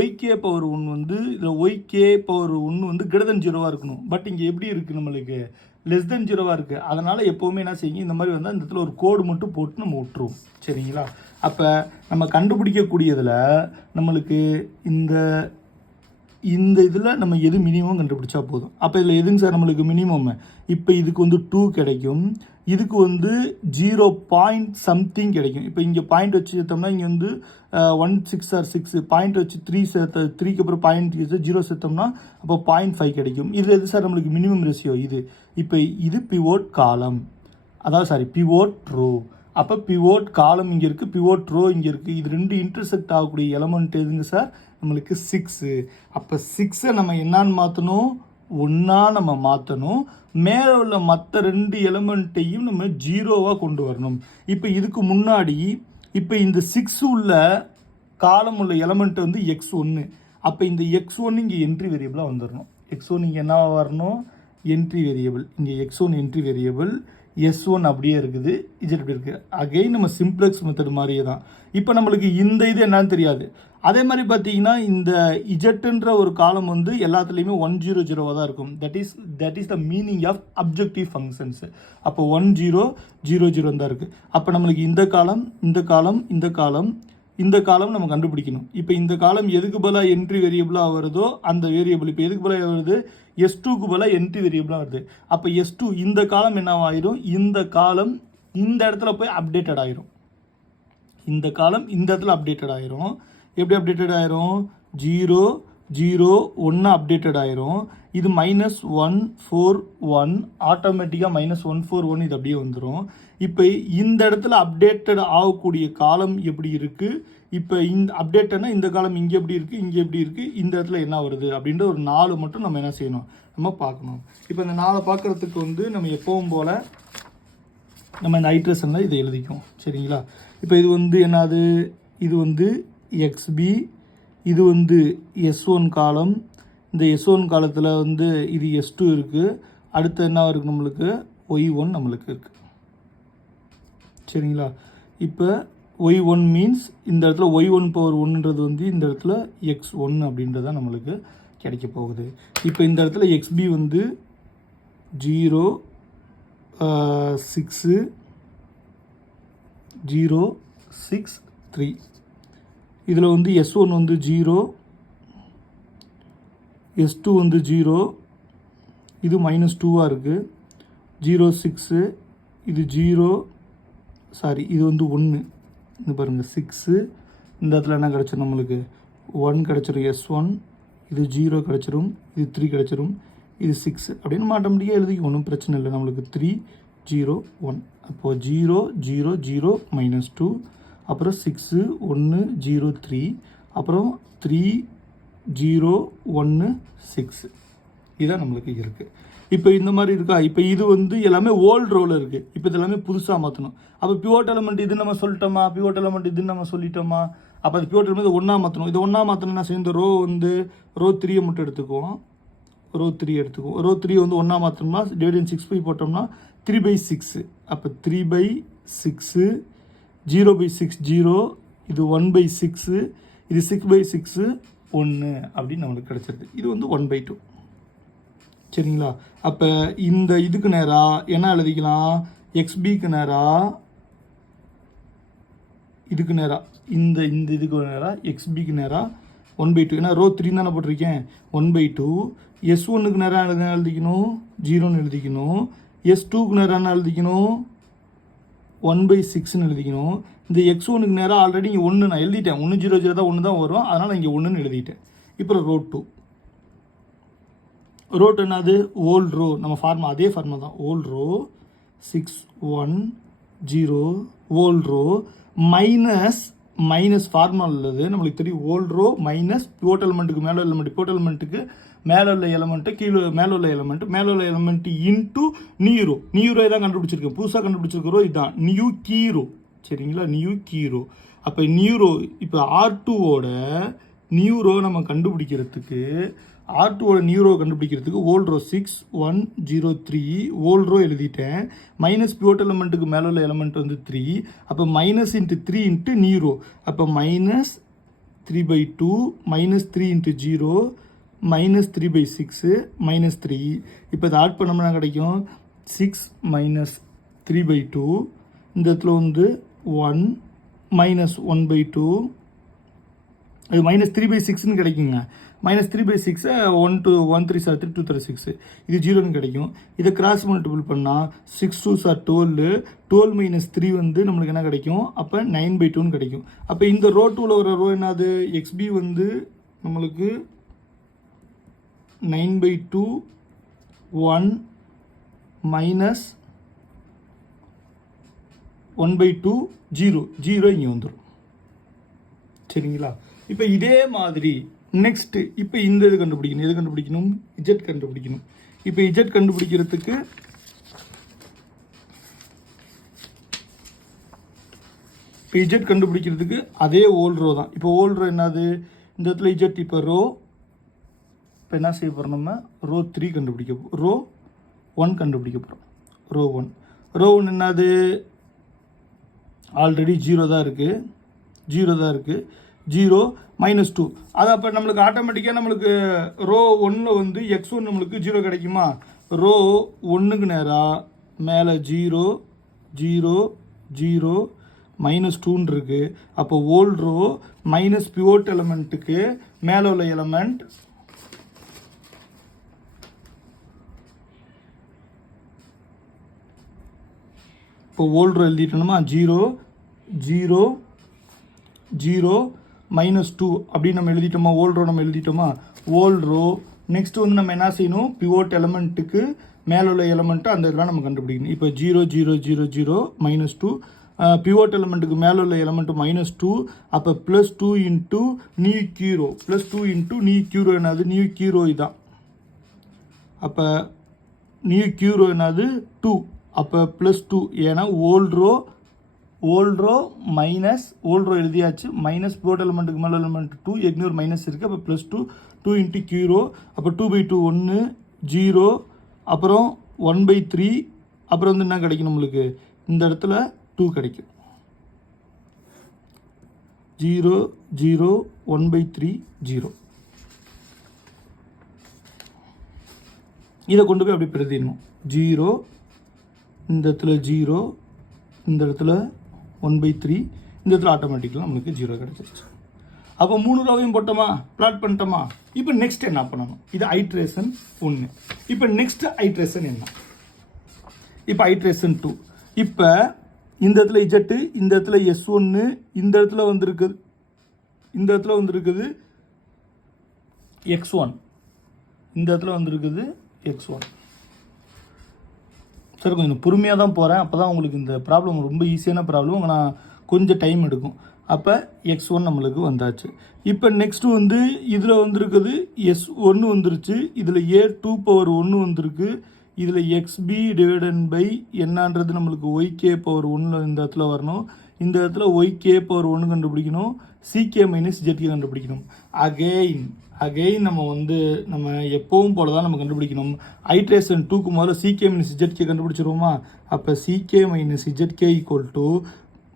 YK/1 வந்து இதில் YK/1 வந்து >0 இருக்கணும். பட் இங்கே எப்படி இருக்குது? நம்மளுக்கு <0 இருக்குது. அதனால் எப்போவுமே என்ன செய்யுங்க? இந்த மாதிரி வந்தால் இந்த இடத்துல ஒரு கோடு மட்டும் போட்டு நம்ம விட்டுருவோம். சரிங்களா? அப்போ நம்ம கண்டுபிடிக்கக்கூடியதில் நம்மளுக்கு இந்த இதில் நம்ம எது மினிமம் கண்டுபிடிச்சா போதும். அப்போ இதில் எதுங்க சார் நம்மளுக்கு மினிமம்? இப்போ இதுக்கு வந்து 2 கிடைக்கும். இதுக்கு வந்து 0 பாயிண்ட் சம்திங் கிடைக்கும். இப்போ இங்கே பாயிண்ட் வச்சு சேர்த்தோம்னா இங்கே வந்து 1 6 or 6 பாயிண்ட் வச்சு 3 சேர்த்த 3க்கு அப்புறம் பாயிண்ட் 0 சேர்த்தோம்னா அப்போ 0.5 கிடைக்கும். இதில் எது சார் நம்மளுக்கு மினிமம் ரேஷியோ? இது. இப்போ இது பிவோட் காலம், அதாவது பிவோட் ரோ. அப்போ பிவோட் காலம் இங்கே இருக்குது, பிவோட் ரோ இங்கே இருக்குது. இது ரெண்டு இன்டர்செக்ட் ஆகக்கூடிய எலமெண்ட் எதுங்க சார்? நம்மளுக்கு 6. அப்போ 6ஐ நம்ம என்னான்னு மாற்றணும்? 1ஆ நம்ம மாற்றணும். மேலே உள்ள மற்ற ரெண்டு எலமெண்ட்டையும் நம்ம 0வாக கொண்டு வரணும். இப்போ இதுக்கு முன்னாடி இப்போ இந்த 6 உள்ள காலம் உள்ள எலமெண்ட் வந்து x1. அப்போ இந்த x1 இங்கே என்ட்ரி வேரியபிளாக வந்துடணும். x1 இங்கே என்னவாக வரணும்? Entry variable. இங்கே x1 என்ட்ரி வேரியபிள், S1 அப்படியே இருக்குது, Z அப்படி இருக்குது. அகைன் நம்ம சிம்ப்ளெக்ஸ் மெத்தட் மாதிரியே தான். இப்போ நம்மளுக்கு இந்த இது என்னன்னு தெரியாது. அதே மாதிரி பார்த்தீங்கன்னா இந்த இஜெட்டுன்ற ஒரு காலம் வந்து எல்லாத்துலேயுமே 100 தான் இருக்கும். That is the meaning of objective functions. அப்போ 1000 தான் இருக்குது. அப்போ நம்மளுக்கு இந்த காலம் இந்த காலம் இந்த காலம் இந்த காலம் நம்ம கண்டுபிடிக்கணும். இப்போ இந்த காலம் எதுக்கு பதிலாக என்ட்ரி வேரியபிளாக வருதோ அந்த வேரியபிள் இப்போ எதுக்கு பதிலாக வருது, S2க்கு பதிலாக என்ட்ரி வேரியபிளாக வருது. அப்போ S2 இந்த காலம் என்னவாயிரும், இந்த காலம் இந்த இடத்துல போய் அப்டேட்டட் ஆயிரும். இந்த காலம் இந்த இடத்துல அப்டேட்டட் ஆயிரும். எப்படி அப்டேட்டட் ஆயிரும், 0 0 1 அப்டேட்டட் ஆயிரும். இது -141 ஆட்டோமேட்டிக்காக -141 இது அப்படியே வந்துடும். இப்போ இந்த இடத்துல அப்டேட்டட் ஆகக்கூடிய காலம் எப்படி இருக்குது, இப்போ இந்த அப்டேட்டட்னா இந்த காலம் இங்கே எப்படி இருக்குது, இங்கே எப்படி இருக்குது, இந்த இடத்துல என்ன வருது அப்படின்ற ஒரு 4 மட்டும் நம்ம என்ன செய்யணும், நம்ம பார்க்கணும். இப்போ இந்த 4 பார்க்குறதுக்கு வந்து நம்ம எப்பவும் போல் நம்ம இந்த ஐட்ரேஷனில் இதை எழுதிக்கும். சரிங்களா? இப்போ இது வந்து என்னது, இது வந்து XB, இது வந்து S1 காலம். இந்த S1 காலத்தில் வந்து இது S2 இருக்குது. அடுத்து என்ன இருக்குது நம்மளுக்கு, Y1 நம்மளுக்கு இருக்குது. சரிங்களா? இப்போ Y1 மீன்ஸ் இந்த இடத்துல Y1/1ன்றது வந்து இந்த இடத்துல X1 அப்படின்றது தான் நம்மளுக்கு கிடைக்க போகுது. இப்போ இந்த இடத்துல XB வந்து 0 6 0 6 3. இதில் வந்து S1 வந்து 0, S2 வந்து 0, இது -2 இருக்குது, 0 6, இது 0 சாரி இது வந்து 1. இந்த பாருங்கள் 6, இந்த இடத்துல என்ன கிடச்சிரும் நம்மளுக்கு 1 கிடச்சிரும் S1, இது 0 கிடச்சிரும், இது 3 கிடச்சிரும், இது 6 அப்படின்னு ஆட்டோமேட்டிக்காக எழுதிக்க ஒன்றும் பிரச்சனை இல்லை. நம்மளுக்கு 3 0 1. அப்போது 0 0 0 -2, அப்புறம் 6 1 0 3, அப்புறம் 3 0 1 6. இதுதான் நம்மளுக்கு இருக்குது. இப்போ இந்த மாதிரி இருக்கா. இப்போ இது வந்து எல்லாமே ஓல்டு ரோவில் இருக்குது. இப்போ இது எல்லாமே புதுசாக மாற்றணும். அப்போ பிவோட் எலமெண்ட் இது நம்ம சொல்லிட்டோமா, பிவோட் எலமெண்ட் இதுன்னு நம்ம சொல்லிட்டோமா. அப்போ அது பிவோட் எலமெண்ட் ஒன்றா மாற்றணும். இது ஒன்றா மாற்றணும்னா சேர்ந்து ரோ வந்து ரோ 3 மட்டும் எடுத்துக்குவோம். ரோ 3 எடுத்துக்குவோம். ரோ 3 வந்து ஒன்றா மாற்றணும்னா டிவைடன் 6 போட்டோம்னா 3/6. அப்போ 3/6, 0/6 0, இது 1/6, இது 6/6 1 அப்படின்னு நம்மளுக்கு கிடச்சிருது. இது வந்து 1/2. சரிங்களா? அப்போ இந்த இதுக்கு நேராக என்ன எழுதிக்கலாம், XBக்கு நேராக இதுக்கு நேராக இந்த இதுக்கு நேராக XBக்கு நேராக 1/2. ஏன்னா ரோ 3 தானே போட்டிருக்கேன். 1/2. S1க்கு நேராக எழுதிக்கணும் 0ன்னு எழுதிக்கணும். S2க்கு நேராக என்ன எழுதிக்கணும் 1/6ன்னு எழுதிக்கணும். இந்த X1க்கு நேராக ஆல்ரெடி இங்கே 1 நான் எழுதிட்டேன். 1 0 0 தான் 1 தான் வரும். அதனால் இங்கே 1ன்னு எழுதிட்டேன். இப்போ ரோ 2. ரோ 2 என்னது, ஓல்டு ரோ. நம்ம ஃபார்மா அதே ஃபார்மா தான். Old row 6 1 0 old row minus formula உள்ளது நம்மளுக்கு தெரியும். ஓல்டு ரோ மைனஸ் பிவோட் எலமெண்ட்டுக்கு மேலே எலமெண்ட், பிவோட் எலமெண்ட்டுக்கு மேலே உள்ள எலமெண்ட்டு கீழே மேலே உள்ள எலமெண்ட் இன்ட்டு நியூ ரோ தான் கண்டுபிடிச்சிருக்கேன். புதுசாக கண்டுபிடிச்சிருக்க ரோ இதுதான் நியூ கீ ரோ. சரிங்களா? New key row. அப்போ நியூ ரோ இப்போ R2ஓட நியூ ரோ நம்ம கண்டுபிடிக்கிறதுக்கு R2ஓட நியூ ரோ கண்டுபிடிக்கிறதுக்கு ஓல்டு ரோ 6 1 0 3 ஓல்டு ரோ எழுதிட்டேன். மைனஸ் பிவோட் எலமெண்ட்டுக்கு மேலே உள்ள எலமெண்ட் வந்து 3. அப்போ -3 × நியூ ரோ. அப்போ -3/2 -3 × 0 -3/6 -3. இப்போ இதை ஆட் பண்ணோம்னா கிடைக்கும் 6 -3/2. இந்த இடத்துல வந்து 1 -1/2. அது -3/6ன்னு கிடைக்குங்க. -3/6 1 2 1 3 3 2 3 6 இது 0ன்னு கிடைக்கும். இதை கிராஸ் மல்டிபிள் பண்ணால் 6 2 12 12 - 3 வந்து நம்மளுக்கு என்ன கிடைக்கும், அப்போ 9/2ன்னு கிடைக்கும். அப்போ இந்த ரோ 2வில் வர ரோ என்னது, XB வந்து நம்மளுக்கு 9/2 1 -1/2 0 இங்கே வந்துடும். சரிங்களா? இப்போ இதே மாதிரி நெக்ஸ்ட்டு இப்போ இந்த இது கண்டுபிடிக்கணும். எது கண்டுபிடிக்கணும், Z கண்டுபிடிக்கணும். இப்போ Z கண்டுபிடிக்கிறதுக்கு அதே ஓல்டு ரோ தான். இப்போ ஓல்டு ரோ என்னது, இந்த இடத்துல Z இப்போ ரோ இப்போ என்ன செய்ய போகிறோம், நம்ம ரோ 3 கண்டுபிடிக்க ரோ 1 கண்டுபிடிக்க போகிறோம். ரோ 1 என்னது, ஆல்ரெடி 0 தான் இருக்குது, 0 -2. அது அப்போ நம்மளுக்கு ஆட்டோமேட்டிக்காக நம்மளுக்கு ரோ 1 வந்து x1 நம்மளுக்கு 0 கிடைக்குமா? ரோ 1க்கு நேராக மேலே 0 -2 இருக்குது. அப்போ ஓல்ட் ரோ மைனஸ் பிவோட் எலமெண்ட்டுக்கு மேலே உள்ள எலமெண்ட் இப்போ ஓல்ட் ரோ எழுதிட்டோமா, 0 -2 அப்படின்னு நம்ம எழுதிட்டோமா. ஓல்ட் ரோ நம்ம எழுதிட்டோமா. ஓல்ட் ரோ நெக்ஸ்ட் வந்து நம்ம என்ன செய்யணும், பிவோட் எலமெண்ட்டுக்கு மேலே உள்ள எலமெண்ட்டு அந்த இதெல்லாம் நம்ம கண்டுபிடிக்கணும். இப்போ 0 -2 பிவோட் எலமெண்ட்டுக்கு மேலே உள்ள எலமெண்ட்டு -2. அப்போ +2 இன்ட்டு நியூ கியூரோ, +2 இன்ட்டு நியூ கியூரோ என்னது, நியூ கியூரோ இதுதான். அப்போ நியூ கியூரோ என்னது 2. அப்போ +2, ஏன்னா old row minus old row எழுதியாச்சு, மைனஸ் பிவோட் எலமெண்ட்டுக்கு மேலே எலமெண்ட் 2, எக்னூர் மைனஸ் இருக்குது. அப்போ +2 இன்ட்டு கியூரோ. அப்போ 2/2 1 0, அப்புறம் 1/3, அப்புறம் வந்து என்ன கிடைக்கும் நம்மளுக்கு, இந்த இடத்துல 2 கிடைக்கும். 0 1/3 0. இதை கொண்டு போய் அப்படி பிரதிடணும். 0 இந்த இடத்துல 0, இந்த இடத்துல 1/3, இந்த இடத்துல ஆட்டோமேட்டிக்கலாக நம்மளுக்கு 0 கிடச்சிருச்சு. அப்போ 3 ரோவையும் போட்டோமா, பிளாட் பண்ணிட்டோமா. இப்போ நெக்ஸ்ட் என்ன பண்ணணும், இது ஐட்ரேஷன் 1. இப்போ நெக்ஸ்ட் ஐட்ரேஷன் என்ன, இப்போ ஐட்ரேஷன் 2. இப்போ இந்த இடத்துல இஜெட்டு, இந்த இடத்துல S1, இந்த இடத்துல வந்துருக்குது, இந்த இடத்துல வந்துருக்குது X1, இந்த இடத்துல வந்துருக்குது X1. சரி, கொஞ்சம் பொறுமையாக தான் போகிறேன், அப்போ தான் உங்களுக்கு இந்த ப்ராப்ளம் ரொம்ப ஈஸியான ப்ராப்ளம், நான் கொஞ்சம் டைம் எடுக்கும். அப்போ x1 நம்மளுக்கு வந்தாச்சு. இப்போ நெக்ஸ்ட்டு வந்து இதில் வந்துருக்குது S1 வந்துருச்சு, இதில் A2/1 வந்திருக்கு, இதில் XB டிவைடன் பை என்னன்றது நம்மளுக்கு YK/1 இந்த இடத்துல வரணும். இந்த இடத்துல YK/1 கண்டுபிடிக்கணும், CK - ZK கண்டுபிடிக்கணும். அகெயின் நம்ம எப்பவும் போல தான் நம்ம கண்டுபிடிக்கணும். ஐட்ரேஷன் 2க்கு முதல்ல CK - ZK கண்டுபிடிச்சிருவோமா. அப்போ CK - ZK equal to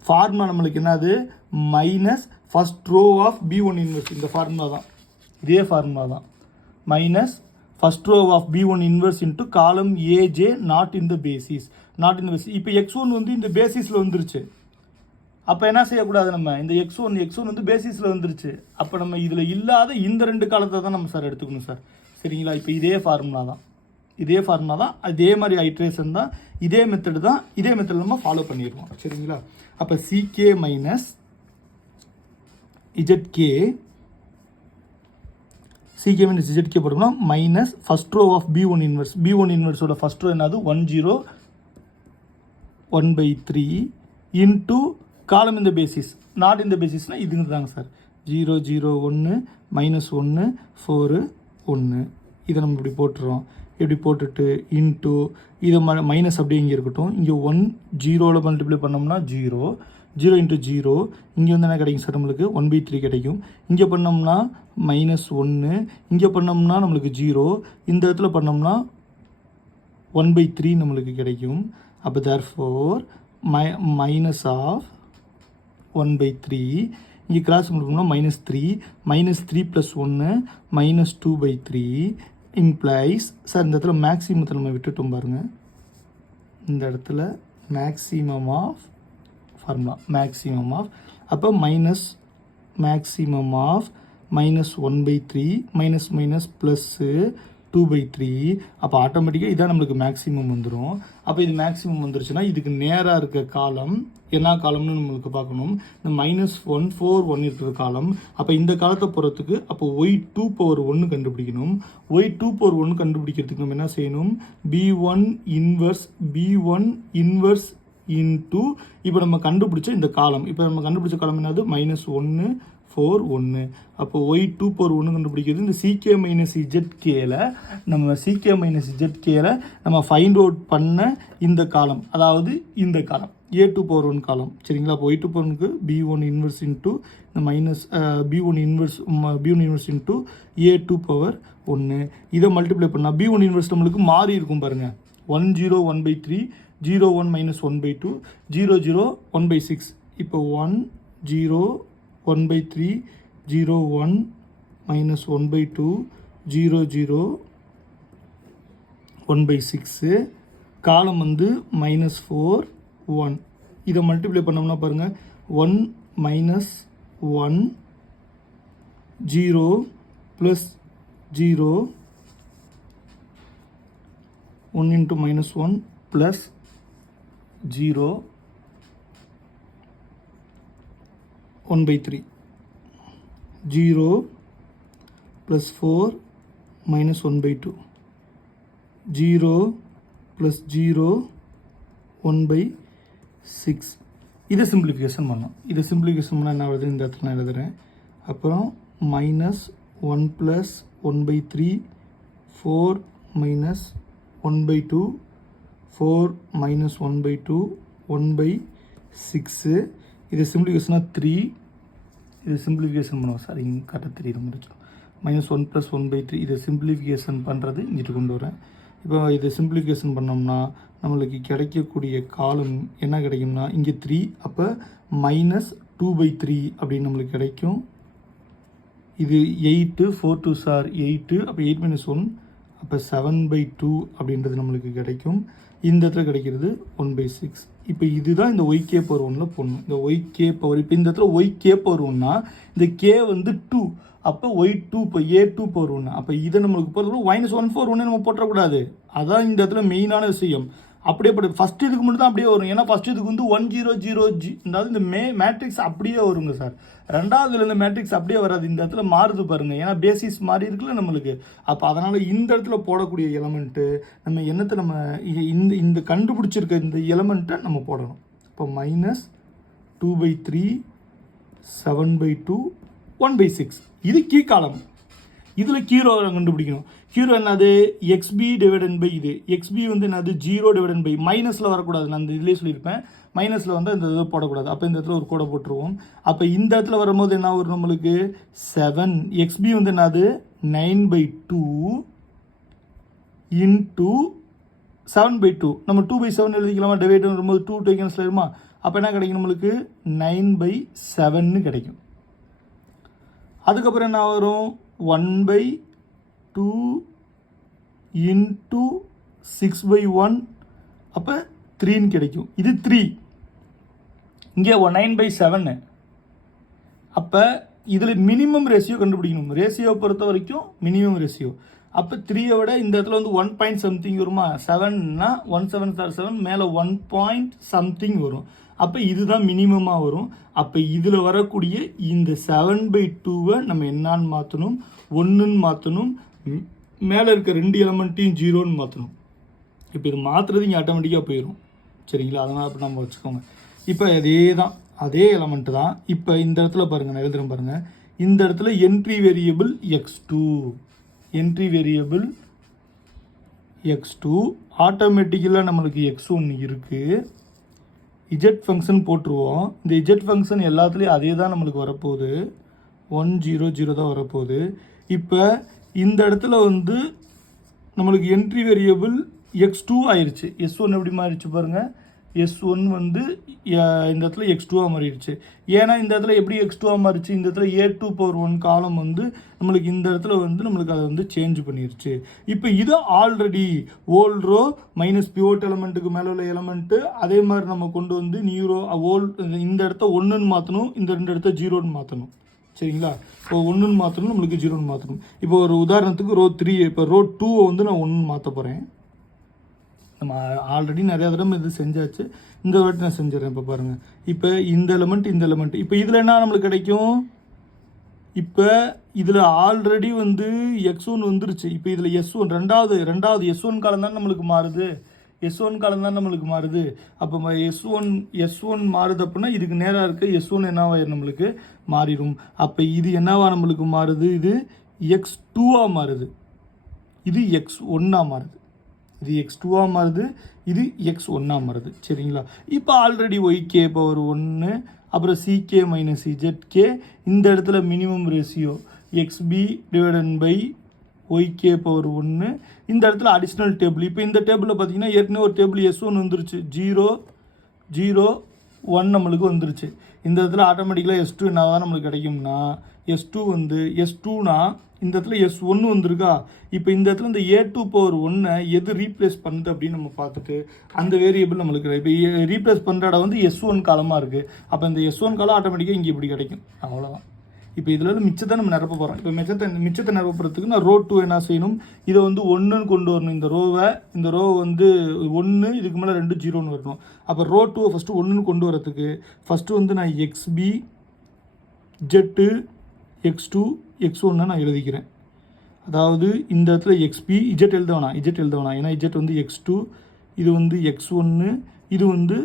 formula நம்மளுக்கு என்னது, minus first row of B1 inverse, இந்த ஃபார்முலா தான், இதே ஃபார்முலா தான், minus first row of B1 inverse into column AJ not in the basis. இப்போ X1 வந்து இந்த பேசிஸில் வந்துருச்சு. அப்போ என்ன செய்யக்கூடாது, நம்ம இந்த X1 வந்து பேசிஸில் வந்துருச்சு. அப்போ நம்ம இதில் இல்லாத இந்த 2 காலத்தை தான் நம்ம சார் எடுத்துக்கணும் சார், சரிங்களா. இப்போ இதே ஃபார்முலா தான், அதே மாதிரி ஐட்ரேஷன் தான், இதே மெத்தட் தான், இதே மெத்தட் நம்ம ஃபாலோ பண்ணிடுவோம், சரிங்களா. அப்போ CK - ZK போட்டோம்னா minus first row of B1 இன்வெர்ஸோட ஃபஸ்ட் ரோ என்னது 10 1/3 இன்ட்டு காலம் இந்த பேசிஸ், நாட் இந்த பேசிஸ்னால் இதுங்க தாங்க சார். 0 0 1 -1 4 1. இதை நம்ம இப்படி போட்டுறோம். இப்படி போட்டுட்டு இன்ட்டு இதை மைனஸ் அப்படியே இங்கே இருக்கட்டும். இங்கே 1 0ல் மல்டிப்ளை பண்ணோம்னா 0 இன்ட்டு 0, இங்கே வந்து என்ன கிடைக்கும் சார், நம்மளுக்கு 1/3 கிடைக்கும். இங்கே பண்ணோம்னா -1, இங்கே பண்ணோம்னா நம்மளுக்கு 0, இந்த இடத்துல பண்ணோம்னா 1/3 நம்மளுக்கு கிடைக்கும். அப்போ தேர்ஃபோர் மைனஸ் ஆஃப் 1/3, இங்கே கிராஸ் பண்ணோம்னா -3 + 1 -2/3 இம்ப்ளைஸ் சார். இந்த இடத்துல மேக்ஸிமத்தை நம்ம விட்டுட்டோம் பாருங்கள், இந்த இடத்துல maximum of formula, maximum of, அப்போ மேக்ஸிமம் ஆஃப் -1/3 மைனஸ் ப்ளஸ் 2/3. அப்போ ஆட்டோமேட்டிக்காக இதான் நம்மளுக்கு மேக்ஸிமம் வந்துடும். அப்போ இது மேக்ஸிமம் வந்துருச்சுன்னா இதுக்கு நேராக இருக்க காலம் என்ன காலம்னு நம்மளுக்கு பார்க்கணும். இந்த -1 4 1 இருக்கிற காலம். அப்போ இந்த காலத்தை போகிறதுக்கு அப்போ Y2/1 கண்டுபிடிக்கணும். Y2/1 கண்டுபிடிக்கிறதுக்கு நம்ம என்ன செய்யணும், B1 இன்வெர்ஸ் இன்ட்டு இப்போ நம்ம கண்டுபிடிச்ச இந்த காலம், இப்போ நம்ம கண்டுபிடிச்ச காலம் என்னது -1 4 1. அப்போ Y2/1 கண்டுபிடிக்கிறது இந்த CK - ZKல நம்ம ஃபைண்ட் அவுட் பண்ண இந்த காலம், அதாவது இந்த காலம் A2/1 காலம், சரிங்களா. அப்போ Y2/1க்கு B1 இன்வெர்ஸ் இன்ட்டு இந்த B1 இன்வெர்ஸ் இன்ட்டு A2/1. இதை மல்டிப்ளை பண்ணால் B1 இன்வெர்ஸ் நம்மளுக்கு மாறி இருக்கும் பாருங்கள், 1 0 1 by 3, 0 1 minus 1 by 2, 0 0 1 by 6. இப்போ 1 0 1 by 3, 0 1 minus 1 by 2, 0 0 1 by 6. காலம் வந்து -4 1. இதை மல்டிப்ளை பண்ணோம்னா பாருங்கள் 1 minus 1 0 plus 0 1 into minus 1 plus 0 1 by 3 0 plus 4 minus 1 by 2 0 plus 0 1 by 6. இதை சிம்பிளிஃபிகேஷன் பண்ணோம். இதை சிம்பிளிஃபிகேஷன் பண்ணால் என்ன வருது, இந்த இடத்துல நான் எழுதுகிறேன். அப்புறம் minus 1 plus 1 by 3, 4 minus 1 by 2, 4 minus 1 by 2, 1 by 6. இது சிம்பிளிஃபிகேஷனாக 3. இது சிம்பிளிஃபிகேஷன் பண்ணுவோம் சார், இங்கே கரெக்டாக 3 முடிச்சிடும். -1 + 1 by 3. இதை சிம்பிளிஃபிகேஷன் பண்ணுறது இங்கிட்டு கொண்டு வரேன். இப்போ இதை சிம்பிளிஃபிகேஷன் பண்ணோம்னா நம்மளுக்கு கிடைக்கக்கூடிய காலம் என்ன கிடைக்கும்னா இங்கே 3, அப்போ -2 by 3 அப்படின்னு நம்மளுக்கு கிடைக்கும். இது 8, 4 2 சார் 8, அப்போ 8 - 1, அப்போ 7 by 2 அப்படின்றது நம்மளுக்கு கிடைக்கும். இந்த இடத்துல கிடைக்கிறது 1 by 6. இப்போ இதுதான் இந்த ஒய் கே பவர் 1ல் போடணும். இந்த ஒய் கே பவர், இப்போ இந்த இடத்துல ஒய் கே பவர் 1னா இந்த கே வந்து 2, அப்போ y2 இப்போ a2 பவர் 1. அப்போ இதை நம்மளுக்கு போகிறது -141 நம்ம போட்டக்கூடாது. அதான் இந்த இடத்துல மெயினான விஷயம். அப்படியே போட்டு ஃபஸ்ட் இதுக்கு மட்டும் தான் அப்படியே வரும். ஏன்னா ஃபஸ்ட் இதுக்கு வந்து 1 0 0 அதாவது இந்த மேட்ரிக்ஸ் அப்படியே வருங்க சார். ரெண்டாவதுல இந்த மேட்ரிக்ஸ் அப்படியே வராது. இந்த இடத்துல மாறுது பாருங்க, ஏன்னா பேசிஸ் மாறி இருக்குல்ல நம்மளுக்கு. அப்போ அதனால் இந்த இடத்துல போடக்கூடிய எலமெண்ட்டு நம்ம என்னத்தை நம்ம இந்த கண்டுபிடிச்சிருக்க இந்த எலமெண்ட்டை நம்ம போடணும். இப்போ -2 by 3, 7 by 2, 1 by 6. இது கீ காலம். இதில் கீரோ கண்டுபிடிக்கணும். கீரோ என்னது, எக்ஸ்பி டிவைடன் பை இது. எக்ஸ்பி வந்து என்னது 0 டிவைடன் பை மைனஸில் வரக்கூடாது. நான் இந்த இதுலேயே சொல்லியிருப்பேன், மைனஸில் வந்து இந்த இதை போடக்கூடாது. அப்போ இந்த இடத்துல ஒரு கோடை போட்டுருவோம். அப்போ இந்த இடத்துல வரும்போது என்ன வரும் நம்மளுக்கு 7. எக்ஸ்பி வந்து என்னது 9 by 2 இன்ட்டு 7 by 2. நம்ம 2 by 7 எழுதிக்கலாமா, டிவைட் வரும்போது 2 2 கேன்சல் ஆயிருமா. அப்போ என்ன கிடைக்கும் நம்மளுக்கு 9 by 7 கிடைக்கும். அதுக்கப்புறம் என்ன வரும் 1 by 2 இன்ட்டு 6 by 1, அப்போ 3 கிடைக்கும். இது 3. இங்கே 9 by 7. அப்போ இதில் மினிமம் ரேஷியோ கண்டுபிடிக்கணும். ரேஷியோ பொறுத்த வரைக்கும் மினிமம் ரேஷியோ. அப்போ 3 விட இந்த இடத்துல வந்து 1 பாயிண்ட் சம்திங் வருமா. 7னா 1 7 7 மேலே 1 பாயிண்ட் சம்திங் வரும். அப்போ இதுதான் மினிமமாக வரும். அப்போ இதில் வரக்கூடிய இந்த 7 by 2 நம்ம என்னான்னு மாற்றணும், 1ன்னு மாற்றணும். மேலே இருக்க 2 எலமெண்ட்டையும் 0ன்னு மாற்றணும். இப்போ இது மாற்றுறது இங்கே ஆட்டோமேட்டிக்காக போயிடும். சரிங்களா, அதனால் அப்படி நம்ம வச்சுக்கோங்க. இப்போ அதே எலமெண்ட்டு தான். இப்போ இந்த இடத்துல பாருங்கள், நான் எழுதுறேன் பாருங்கள். இந்த இடத்துல entry variable x2, entry variable x2, ஆட்டோமேட்டிக்கலாக நம்மளுக்கு x1 இருக்குது. இஜெட் ஃபங்க்ஷன் போட்டுருவோம். இந்த இஜெட் ஃபங்க்ஷன் எல்லாத்துலேயும் அதே தான் நம்மளுக்கு வரப்போகுது. 1 0 0 தான் வரப்போகுது. இப்போ இந்த இடத்துல வந்து நம்மளுக்கு என்ட்ரி வேரியபிள் x2 ஆயிடுச்சு. S1 எப்படி மாறிடுச்சு பாருங்கள். S1 வந்து இந்த இடத்துல x2ஆக மாறிடுச்சு. ஏன்னா இந்த இடத்துல எப்படி x2ஆக மாறிடுச்சு, இந்த இடத்துல a2 பவர் 1 காலம் வந்து நம்மளுக்கு இந்த இடத்துல வந்து நம்மளுக்கு அதை வந்து சேஞ்ச் பண்ணிடுச்சு. இப்போ இது already old row minus pivot எலமெண்ட்டுக்கு மேலே உள்ள எலமெண்ட்டு அதே மாதிரி நம்ம கொண்டு வந்து நியூரோ இந்த இடத்த 1ன்னு மாற்றணும், இந்த 2 இடத்த 0ன்னு மாற்றணும். சரிங்களா, இப்போ 1ன்னு மாற்றணும், நம்மளுக்கு 0ன்னு மாற்றணும். இப்போ ஒரு உதாரணத்துக்கு ரோ 3, இப்போ ரோ 2 வந்து நான் 1ன்னு மாற்ற போகிறேன். நம்ம ஆல்ரெடி நிறையா தடவை இது செஞ்சாச்சு, இந்த வாட்டி நான் செஞ்சிடறேன். இப்போ பாருங்கள், இப்போ இந்த எலமெண்ட் இப்போ இதில் என்ன நம்மளுக்கு கிடைக்கும். இப்போ இதில் ஆல்ரெடி வந்து x1 வந்துருச்சு. இப்போ இதில் S1 ரெண்டாவது S1 காலம் தான் நம்மளுக்கு மாறுது. அப்போ S1 மாறுது அப்படின்னா இதுக்கு நேராக இருக்க S1 என்னவாயிரும் நம்மளுக்கு மாறிடும். அப்போ இது என்னவா நம்மளுக்கு மாறுது, இது x2ஆக மாறுது, இது x1ஆக மாறுது, இது x2ஆக மாறுது, இது x1ஆக மாறுது. சரிங்களா, இப்போ ஆல்ரெடி ஒய்கே பவர் 1, அப்புறம் சிகே மைனஸ் இஜெட்கே. இந்த இடத்துல minimum ratio XB divided by YK power 1. இந்த இடத்துல அடிஷ்னல் டேபிள். இப்போ இந்த டேபிளில் பார்த்தீங்கன்னா ஏற்கனவே ஒரு டேபிள் S1 வந்துருச்சு, 0 0 1 நம்மளுக்கு வந்துருச்சு. இந்த இடத்துல ஆட்டோமேட்டிக்கலாக S2 என்ன தான் நம்மளுக்கு கிடைக்கும்னா S2 வந்து S2னா இந்த இடத்துல S1 வந்திருக்கா. இப்போ இந்த இடத்துல இந்த A2 பவர் 1 எது ரீப்ளேஸ் பண்ணுது அப்படின்னு நம்ம பார்த்துட்டு அந்த வேரியபிள் நம்மளுக்கு இப்போ ரீப்ளேஸ் பண்ணுற இடம் வந்து S1 காலமாக இருக்குது. அப்போ இந்த S1 காலம் ஆட்டோமேட்டிக்காக இங்கே இப்படி கிடைக்கும். அவ்வளோதான். இப்போ இதில் மிச்சத்தை நம்ம நிரப்ப போகிறோம். இப்போ மிச்சத்தை நிரப்புறதுக்கு நான் ரோ 2 என்ன செய்யணும், இதை வந்து 1ன்னு கொண்டு வரணும். இந்த ரோவை வந்து 1, இதுக்கு மேலே 2 0ன்னு வரணும். அப்போ ரோ 2 ஃபஸ்ட்டு 1ன்னு கொண்டு வரதுக்கு ஃபஸ்ட்டு வந்து நான் XB Z X2 X1 நான் எழுதிக்கிறேன். அதாவது இந்த இடத்துல XB Z எழுத வேணாம். ஏன்னா Z வந்து X2, இது வந்து X1, இது வந்து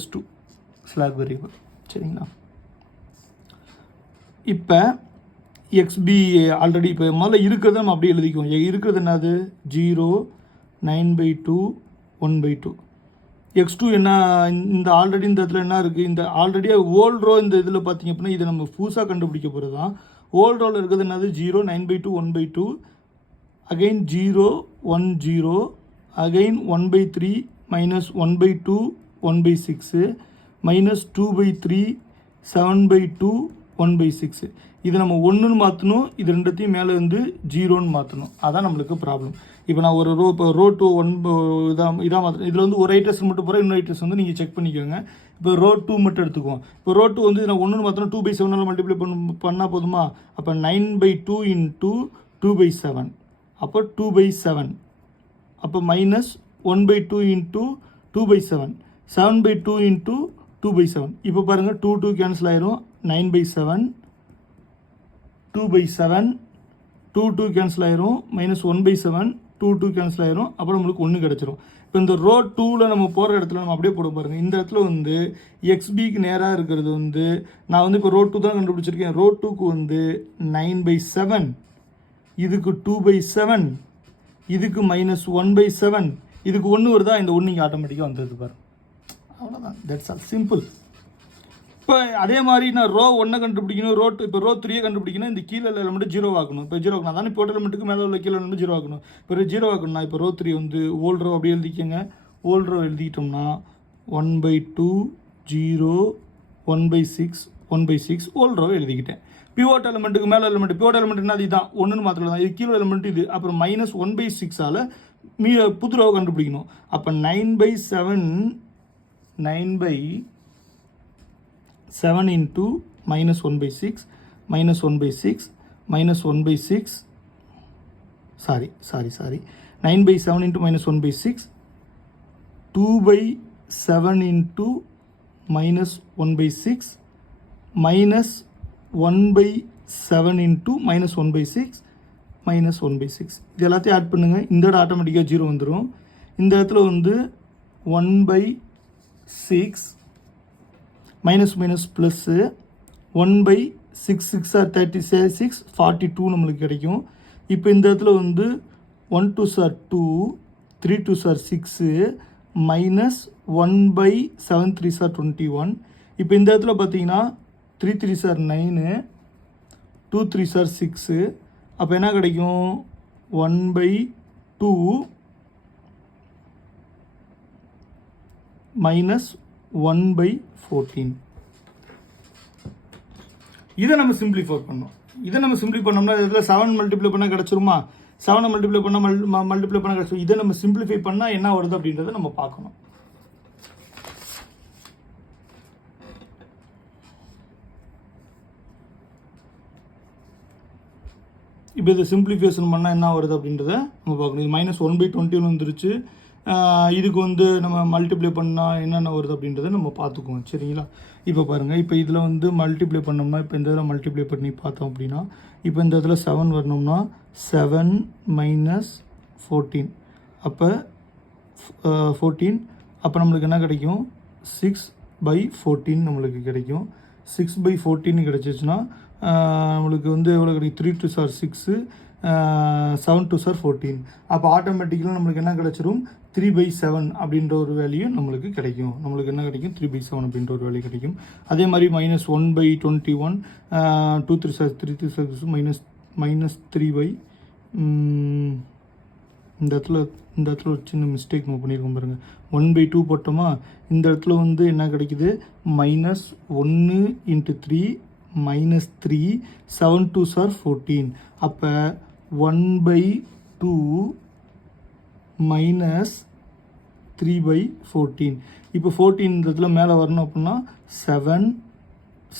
S2 ஸ்லாக் வேரியபிள். சரிங்களா? இப்போ XB ஆல்ரெடி இப்போ முதல்ல இருக்கிறத நம்ம அப்படியே எழுதிக்குவோம். இருக்கிறது என்னது 0 9/2 1/2. X2 என்ன இந்த ஆல்ரெடி இந்த இடத்துல என்ன இருக்குது, இந்த ஆல்ரெடியாக ஓல்ட் ரோ இந்த இதில் பார்த்தீங்க அப்படின்னா இதை நம்ம புதுசாக கண்டுபிடிக்க போகிறது தான். ஓல்ட் ரோவில் இருக்கிறது என்னது 0 9/2 1/2, அகெயின் 0 1 0, அகெயின் 1/3 -1/2 1/6 -2/3 7/2 1/6. இது நம்ம 1ன்னு மாற்றணும், இது ரெண்டுத்தையும் மேலே வந்து 0ன்னு மாற்றணும். அதான் நம்மளுக்கு ப்ராப்ளம். இப்போ நான் ஒரு ரோ 2 1 இதாக மாற்றணும். இதில் வந்து ஒரு ஐட்ரஸ் மட்டும் போகிறேன், இன்னொரு ஐட்ரஸ் வந்து நீங்கள் செக் பண்ணிக்கோங்க. இப்போ ரோ 2 மட்டும் எடுத்துக்குவோம். இப்போ ரோ 2 வந்து நான் 1ன்னு மாற்றணும், 2/7 மல்டிப்ளை பண்ணால் போதுமா? அப்போ 9/2 × 2/7, அப்போ 2/7, அப்போ -1/2 × 2/7, 7/2 × 2/7. இப்போ பாருங்கள் 2 2 கேன்சல் ஆயிரும், 9/7, 2/7, 2 2 கேன்சல் ஆயிரும், -1/7, 2 2 கேன்சல் ஆயிரும். அப்புறம் நம்மளுக்கு 1 கிடச்சிரும். இப்போ இந்த ரோ 2ல் நம்ம போகிற இடத்துல நம்ம அப்படியே போட பாருங்கள். இந்த இடத்துல வந்து XBக்கு நேராக இருக்கிறது வந்து நான் வந்து இப்போ ரோ 2 தான் கண்டுபிடிச்சிருக்கேன். ரோ 2க்கு வந்து 9/7, இதுக்கு 2/7, இதுக்கு -1/7, இதுக்கு 1 வருதா, இந்த 1 இங்கே ஆட்டோமேட்டிக்காக வந்தது பாரு. அவ்வளோதான். That's all, simple. இப்போ அதே மாதிரி நான் ரோ 1 கண்டுபிடிக்கணும், இப்போ ரோ 3 கண்டுபிடிக்கணும். இந்த கீழே எலிமெண்ட் 0 ஆக்கணும். இப்போ 0 ஆக்கணும், அதான் போட்ட எலிமெண்ட்டுக்கு மேலே உள்ள கீழே எலிமெண்ட் 0 ஆக்கணும். இப்போ 0 ஆக்கணும்னா இப்போ ரோ 3 வந்து ஓல்ட் ரோ அப்படியே எழுதிக்கோங்க. ஓல்ட் ரோ எழுதிக்கிட்டோம்னா 1/2 0 1/6 1/6 ஓல்ட் ரோ எழுதிக்கிட்டேன். பிவோட் எலிமெண்ட்டுக்கு மேலே பிவோட் எலிமெண்ட் என்ன, இதுதான் 1ன்னு மாத்திரம் தான். இது கீழே எலிமெண்ட் இது. அப்புறம் -1/6ஆல் புது ரோ கண்டுபிடிக்கணும். அப்போ 9/7 × -1/6 -1/6 -1/6 சாரி 9/7 × -1/6 2/7 × -1/6 -1/7 × -1/6 -1/6. இது எல்லாத்தையும் ஆட் பண்ணுங்கள். இந்த இடம் ஆட்டோமேட்டிக்காக 0 வந்துடும். இந்த இடத்துல வந்து 1/6 ப்ளஸ்ஸு 1/6 6 are 36 42 நம்மளுக்கு கிடைக்கும். இப்போ இந்த இடத்துல வந்து 1 2s are 2 3 2s are 6 -1/7 3s are 21. இப்போ இந்த இடத்துல பார்த்தீங்கன்னா 3 3s are 9 2 3s are 6. அப்போ என்ன கிடைக்கும், 1/2 -1/14. இதை நம்ம சிம்பிளிஃபை பண்ணோம். பண்ணோம்னா இதில் 7 மல்டிப்ளை பண்ணால் கிடச்சிருமா? 7 மல்டிப்ளை பண்ணால் கிடச்சிரும். இதை நம்ம சிம்பிளிஃபை பண்ணால் என்ன வருது அப்படின்றத நம்ம பார்க்கணும். இப்போ இதை சிம்பிளிஃபிகேஷன் பண்ணால் என்ன வருது அப்படின்றத நம்ம பார்க்கணும். இது -1/21 வந்துருச்சு. இதுக்கு வந்து நம்ம மல்டிப்ளை பண்ணால் என்னென்ன வருது அப்படின்றத நம்ம பார்த்துக்குவோம். சரிங்களா? இப்போ பாருங்கள், இப்போ இதில் வந்து மல்டிப்ளை பண்ணோம்னா, இப்போ இந்த இதில் மல்டிப்ளை பண்ணி பார்த்தோம் அப்படின்னா, இப்போ இந்த இடத்துல 7 வரணும்னா 7 - 14, அப்போ 14. அப்போ நம்மளுக்கு என்ன கிடைக்கும், 6/14 நம்மளுக்கு கிடைக்கும். 6/14 கிடைச்சிச்சுன்னா நம்மளுக்கு வந்து எவ்வளோ கிடைக்கும், 3 2s are 6 7 2s are 14. அப்போ ஆட்டோமேட்டிக்கலாக நம்மளுக்கு என்ன கிடச்சிரும், 3/7 அப்படின்ற ஒரு வேல்யூ நம்மளுக்கு கிடைக்கும். 3/7 அப்படின்ற ஒரு வேல்யூ கிடைக்கும். அதே மாதிரி -1/21 2 3 are 3 3 -3 -3y இந்த இடத்துல ஒரு சின்ன மிஸ்டேக் நம்ம பண்ணியிருக்கோம் பாருங்கள். 1/2 போட்டோமா, இந்த இடத்துல வந்து என்ன கிடைக்குது, -1 × 3 -3 7 2s are 14. அப்போ 1/2 -3/14. இப்போ 14 இந்த இடத்துல மேலே வரணும் அப்படின்னா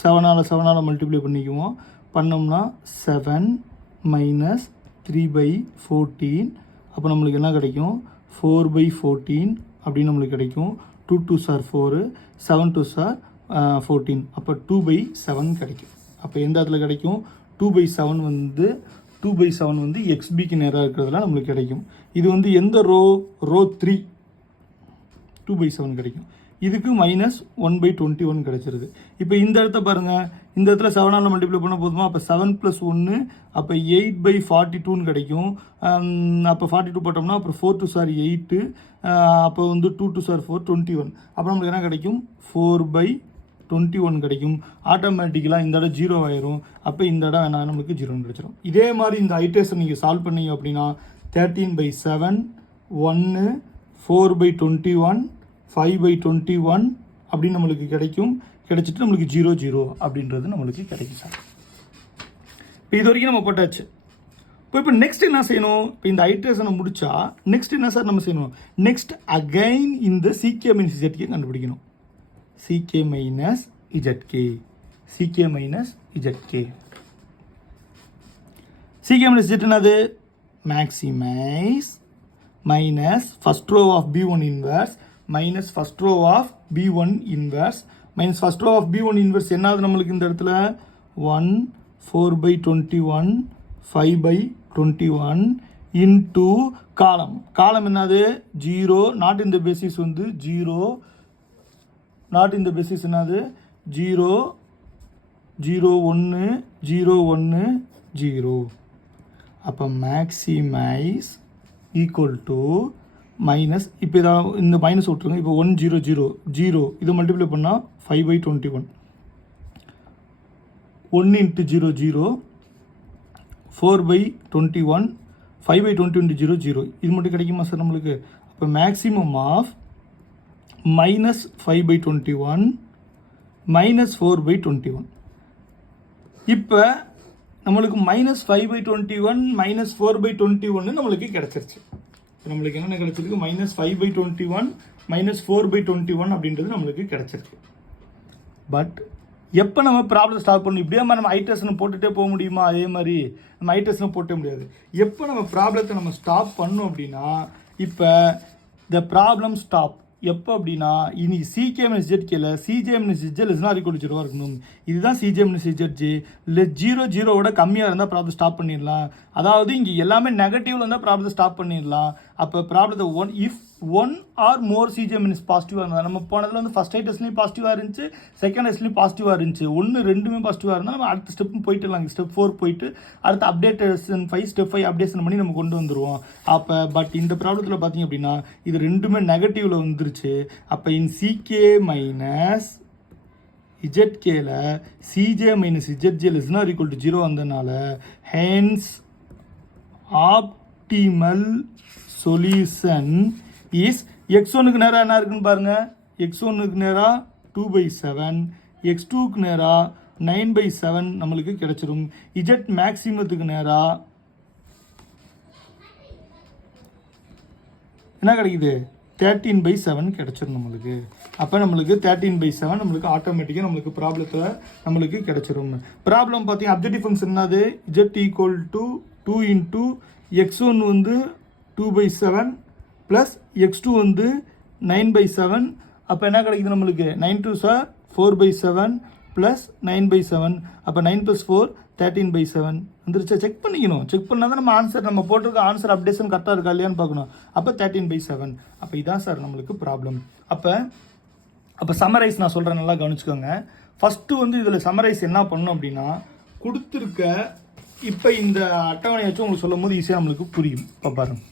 7ஆல் மல்டிப்ளை பண்ணிக்குவோம். பண்ணோம்னா 7 - 3/14. அப்போ நம்மளுக்கு என்ன கிடைக்கும், 4/14 அப்படின்னு நம்மளுக்கு கிடைக்கும். 2 2s are 4, 7 2s are 14. அப்போ 2/7 கிடைக்கும். அப்போ எந்த இடத்துல கிடைக்கும், 2/7 வந்து 2/7 வந்து XBக்கு நேராக இருக்கிறதுல நம்மளுக்கு கிடைக்கும். இது வந்து எந்த ரோ 3 2/7 கிடைக்கும். இதுக்கு -1/21 கிடைச்சிருது. இப்போ இந்த இடத்த பாருங்கள், இந்த இடத்துல 7ஆல் மல்டிப்ளை பண்ண போதுமா, அப்போ 7 + 1 அப்போ 8/42 கிடைக்கும். அப்போ 42 போட்டோம்னா அப்புறம் 4 2s are 8, அப்போ வந்து 2 2s are 4 21. அப்போ நம்மளுக்கு என்ன கிடைக்கும், 4/21 கிடைக்கும். ஆட்டோமேட்டிக்கலாக இந்த இடம் 0 ஆயிரும். அப்போ இந்த இடம் என்ன நம்மளுக்கு 0 கிடைச்சிடும். இதே மாதிரி இந்த ஐட்டேஷன் நீங்கள் சால்வ் பண்ணீங்க அப்படின்னா 13/7 1 4/21 5/21 அப்படின்னு நம்மளுக்கு கிடைக்கும். கிடைச்சிட்டு நம்மளுக்கு 0 0 அப்படின்றது நம்மளுக்கு கிடைக்கும் சார். இப்போ இது வரைக்கும் நம்ம போட்டாச்சு. இப்போ நெக்ஸ்ட் என்ன செய்யணும், இப்போ இந்த ஐட்ரேஷனை முடிச்சா நெக்ஸ்ட் என்ன சார் நம்ம செய்யணும், நெக்ஸ்ட் அகைன் இந்த CK - ZK கண்டுபிடிக்கணும். CK - ZK CK - ZK CK - Z என்னது, maximize minus first row of B1 inverse minus first row of B1 inverse minus first row of B1 inverse என்னது நம்மளுக்கு இந்த இடத்துல 1 4/21 5/21 இன்டூ காலம் என்னது 0, நாட் இந்த பேசிஸ் வந்து 0, நாட் இந்த பேசிஸ் என்னது 0 0 1 0 1 0. அப்போ மேக்ஸிமைஸ் ஈக்குவல் டு மைனஸ், இப்போ இதான் இந்த மைனஸ் விட்டுருங்க. இப்போ 1 0 0 0 இதை மல்டிப்ளை பண்ணால் 5/21 1 × 0 0 4/21 5/21 0 0 இது மட்டும் கிடைக்குமா சார் நம்மளுக்கு. அப்போ மேக்ஸிமம் ஆஃப் -5/21 -4/21. இப்போ நம்மளுக்கு -5/21 -4/21 நம்மளுக்கு கிடச்சிருச்சு. நம்மளுக்கு என்னென்ன கிடைச்சிருக்கு, -5/21 -4/21 அப்படின்றது நம்மளுக்கு கிடைச்சிருக்கு. பட் எப்போ நம்ம ப்ராப்ளம் ஸ்டார்ட் பண்ணணும், இப்படியே நம்ம ஐட்ரேஷனை போட்டுகிட்டே போக முடியுமா, அதே மாதிரி நம்ம ஐட்ரேஷனை போட்டே முடியாது. எப்போ நம்ம ப்ராப்ளத்தை நம்ம ஸ்டாப் பண்ணோம் அப்படின்னா, இப்போ த ப்ராப்ளம் ஸ்டாப் எப்போ அப்படின்னா, இனி CK - ZKல CJ - ZJ ≤ 0 இருக்கணும். இதுதான் CJ - ZJ. 0 0 கம்மியாக இருந்தால் ப்ராப்ளம் ஸ்டாப் பண்ணிடலாம். அதாவது இங்கே எல்லாமே நெகட்டிவ்ல இருந்தால் ப்ராப்ளத்தை ஸ்டாப் பண்ணிடலாம். அப்போ ப்ராப்ளத்தை இஃப் 1 or more CJ - பாசிட்டிவாக இருந்தால், நம்ம போனதில் வந்து ஃபஸ்ட் ஐட்டஸ்லேயும் பாசிட்டிவாக இருந்துச்சு, செகண்ட் ஐட்டஸ்லேயும் பாசிட்டிவாக இருந்துச்சு, 1 2மே பாசிட்டிவாக இருந்தால் நம்ம அடுத்த ஸ்டெப்பும் போயிட்டுலாம். ஸ்டெப் 4 போயிட்டு அடுத்த அப்டேஷன் 5 ஸ்டெப் 5 அப்டேஷன் பண்ணி நம்ம கொண்டு வந்துடுவோம். அப்போ பட் இந்த ப்ராப்ளத்தில் பார்த்தீங்க அப்படின்னா இது ரெண்டுமே நெகட்டிவில் வந்துருச்சு. அப்போ இன் CK - ZKல CJ - ZJ ≤ 0 வந்ததுனால ஹென்ஸ் ஆப்டிமல் சொல்யூஷன் இஸ் x1க்கு நேராக என்ன இருக்குன்னு பாருங்க, x1க்கு நேராக 2/7 x2க்கு நேராக 9/7 நம்மளுக்கு கிடைச்சிரும். Z மேக்ஸிமத்துக்கு நேராக என்ன கிடைக்குது, 13/7 கிடைச்சிரும் நம்மளுக்கு. அப்போ நம்மளுக்கு 13/7 நம்மளுக்கு ஆட்டோமேட்டிக்காக நம்மளுக்கு ப்ராப்ளத்தில் நம்மளுக்கு கிடைச்சிரும். ப்ராப்ளம் பார்த்தீங்கன்னா அப்ஜெக்டிவ் ஃபங்க்ஷன் என்னது, Z = 2 × x1 வந்து 2/7 ப்ளஸ் x2 வந்து 9/7. அப்போ என்ன கிடைக்குது நம்மளுக்கு, 9 2s are 4/7 ப்ளஸ் 9/7. அப்போ 9 + 4 13/7 வந்துருச்சா. செக் பண்ணிக்கணும். செக் பண்ணால் தான் நம்ம ஆன்சர், நம்ம போட்டிருக்க ஆன்சர் அப்டேஷன் கரெக்டாக இருக்கா இல்லையான்னு பார்க்கணும். அப்போ 13/7. அப்போ இதான் சார் நம்மளுக்கு ப்ராப்ளம். அப்போ சம்மரைஸ் நான் சொல்கிறேன், நல்லா கவனிச்சுக்கோங்க. ஃபஸ்ட்டு வந்து இதில் சம்மரைஸ் என்ன பண்ணணும் அப்படின்னா, கொடுத்துருக்க இப்போ இந்த அட்டவணை வச்சு உங்களுக்கு சொல்லும் போது ஈஸியாக நம்மளுக்கு புரியும். இப்போ பாருங்கள்,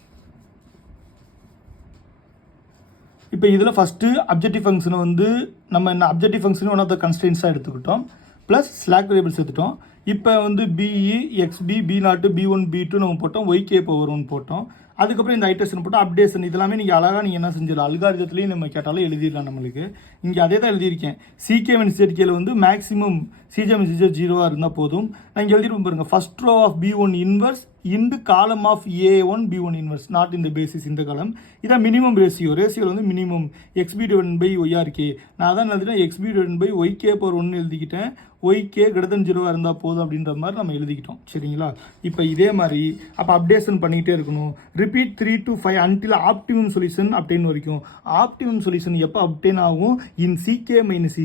இப்போ இதில் ஃபஸ்ட்டு அப்ஜெக்டிவ் ஃபங்க்ஷனை வந்து நம்ம என்ன objective function one of the கன்ஸ்ட்ரெயின்ஸாக எடுத்துக்கிட்டோம், ப்ளஸ் ஸ்லாக் வேரியபிள்ஸ் எடுத்துட்டோம். இப்போ வந்து BE XP B0 B1 B2 நம்ம போட்டோம், ஒய்கே பவர் 1 போட்டோம். அதுக்கப்புறம் இந்த ஐட்டேஷன் போட்டு அப்டேஷன் இதெல்லாமே நீங்கள் அழகாக நீங்கள் என்ன செஞ்சிடலாம், அல்காரிதத்துலேயும் நம்ம கேட்டாலும் எழுதிடலாம். நம்மளுக்கு இங்கே அதே தான் எழுதியிருக்கேன். சிகேவன் ZKல வந்து மேக்ஸிமம் சிஜிஎம் 0 இருந்தால் போதும். நான் இங்கே எழுதிட்டு பாருங்க, first row of B1 inverse into column of A1 B1 inverse not இந்த பேசிஸ் இந்த காலம். இதான் மினிமம் ரேஷியோவில் வந்து மினிமம் XB/YRK. நான் அதான் எழுதிட்டேன் XB/YK/1 எழுதிக்கிட்டேன். YK > 0 இருந்தால் போதும் அப்படின்ற மாதிரி நம்ம எழுதிக்கிட்டோம். சரிங்களா? இப்போ இதே மாதிரி அப்போ அப்டேஷன் பண்ணிகிட்டே இருக்கணும். Repeat 3 to 5 until optimum solution obtain வரைக்கும். ஆப்டிமம் சொல்யூஷன் எப்போ அப்டேன் ஆகும்? இன் CK - Z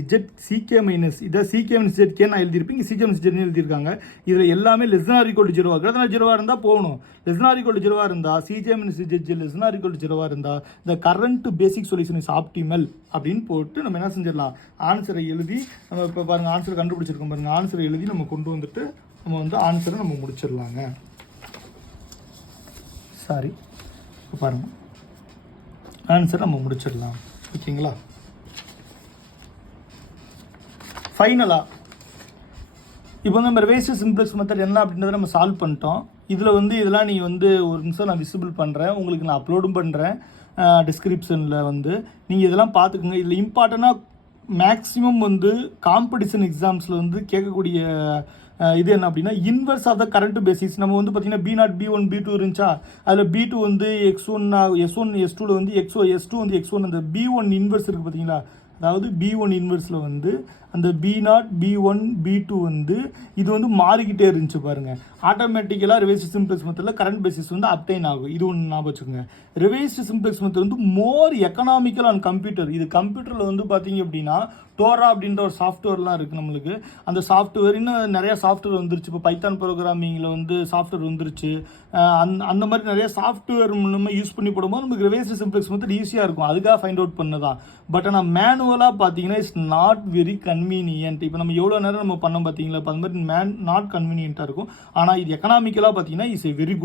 இதை CK - ZK நான் எழுதியிருப்பேன். இங்கே CK - Z எழுதியிருக்காங்க. இதில் எல்லாமே <0 0 இருந்தால் போகணும். <0 0 இருந்தால் CK - Z <0 0 இருந்தால் இந்த current basic solution is optimal அப்படின்னு போட்டு நம்ம என்ன செஞ்சிடலாம், ஆன்சரை எழுதி நம்ம இப்போ பாருங்கள் ஆன்சரை கண்டுபிடிச்சிருக்கோம் பாருங்கள். ஆன்சரை எழுதி நம்ம கொண்டு வந்துட்டு நம்ம வந்து ஆன்சரை நம்ம முடிச்சிடலாங்க. சாரி, இப்போ பாருங்கள் ஆன்சரை நம்ம முடிச்சிடலாம். ஓகேங்களா? ஃபைனலாக இப்போ வந்து நம்ம ரிவைஸ்டு சிம்ப்ளெக்ஸ் மெத்தட் என்ன அப்படின்றத நம்ம சால்வ் பண்ணிட்டோம். இதில் வந்து இதெல்லாம் நீங்கள் வந்து ஒரு நிமிஷம் நான் விசிபிள் பண்ணுறேன், உங்களுக்கு நான் அப்லோடும் பண்ணுறேன் டிஸ்கிரிப்ஷனில் வந்து நீங்கள் இதெல்லாம் பார்த்துக்குங்க. இதில் இம்பார்ட்டண்ட்டாக மேக்ஸிமம் வந்து காம்படிஷன் எக்ஸாம்ஸில் வந்து கேட்கக்கூடிய இது என்ன அப்படின்னா, inverse of the current basis. நம்ம வந்து பார்த்தீங்கன்னா B0 B1 B2 இருந்துச்சா, அதில் B2 வந்து X1 S1 S2ல வந்து S2 வந்து X1 அந்த B1 இன்வெர்ஸ் இருக்குது பார்த்தீங்களா, அதாவது B1 இன்வெர்ஸில் வந்து அந்த B0 B1 B2 வந்து இது வந்து மாறிக்கிட்டே இருந்துச்சு பாருங்கள். ஆட்டோமேட்டிக்கலாக ரிவைஸ்டு சிம்ப்ளெக்ஸ் மெத்தடில் கரண்ட் பேசிஸ் வந்து அப்டைன் ஆகும். இது ஒன்று ஞாபகம் வச்சுக்கோங்க. ரிவைஸ்டு சிம்ப்ளெக்ஸ் மெத்தட் வந்து மோர் எக்கனாமிக்கல் ஆன் கம்ப்யூட்டர். இது கம்ப்யூட்டரில் வந்து பார்த்தீங்க அப்படின்னா டோரா அப்படின்ற ஒரு சாஃப்ட்வேர்லாம் இருக்குது நம்மளுக்கு. அந்த சாஃப்ட்வேர் இன்னும் நிறையா சாஃப்ட்வேர் வந்துருச்சு. இப்போ பைத்தான் ப்ரோக்ராமிங்கில் வந்து சாஃப்ட்வேர் வந்துருச்சு. அந்த மாதிரி நிறைய சாஃப்ட்வேர் மூலமாக யூஸ் பண்ணி போடும்போது நமக்கு ரிவைஸ்டு சிம்ப்ளெக்ஸ் மெத்தட் ஈஸியாக இருக்கும். அதுக்காக ஃபைண்ட் அவுட் பண்ணதான். பட் ஆனால் மேனுவலாக பார்த்தீங்கன்னா இட்ஸ் நாட் வெரி கன்வீனியன்ட். இப்போ நம்ம எவ்வளோ நேரம் நம்ம பண்ணோம் பார்த்தீங்களா, இப்போ அந்த மாதிரி நாட் கன்வீனியன்ட்டாக இருக்கும். ஆனால் இது எக்கனாமிக்கலாக பார்த்தீங்கன்னா இஸ் வெரி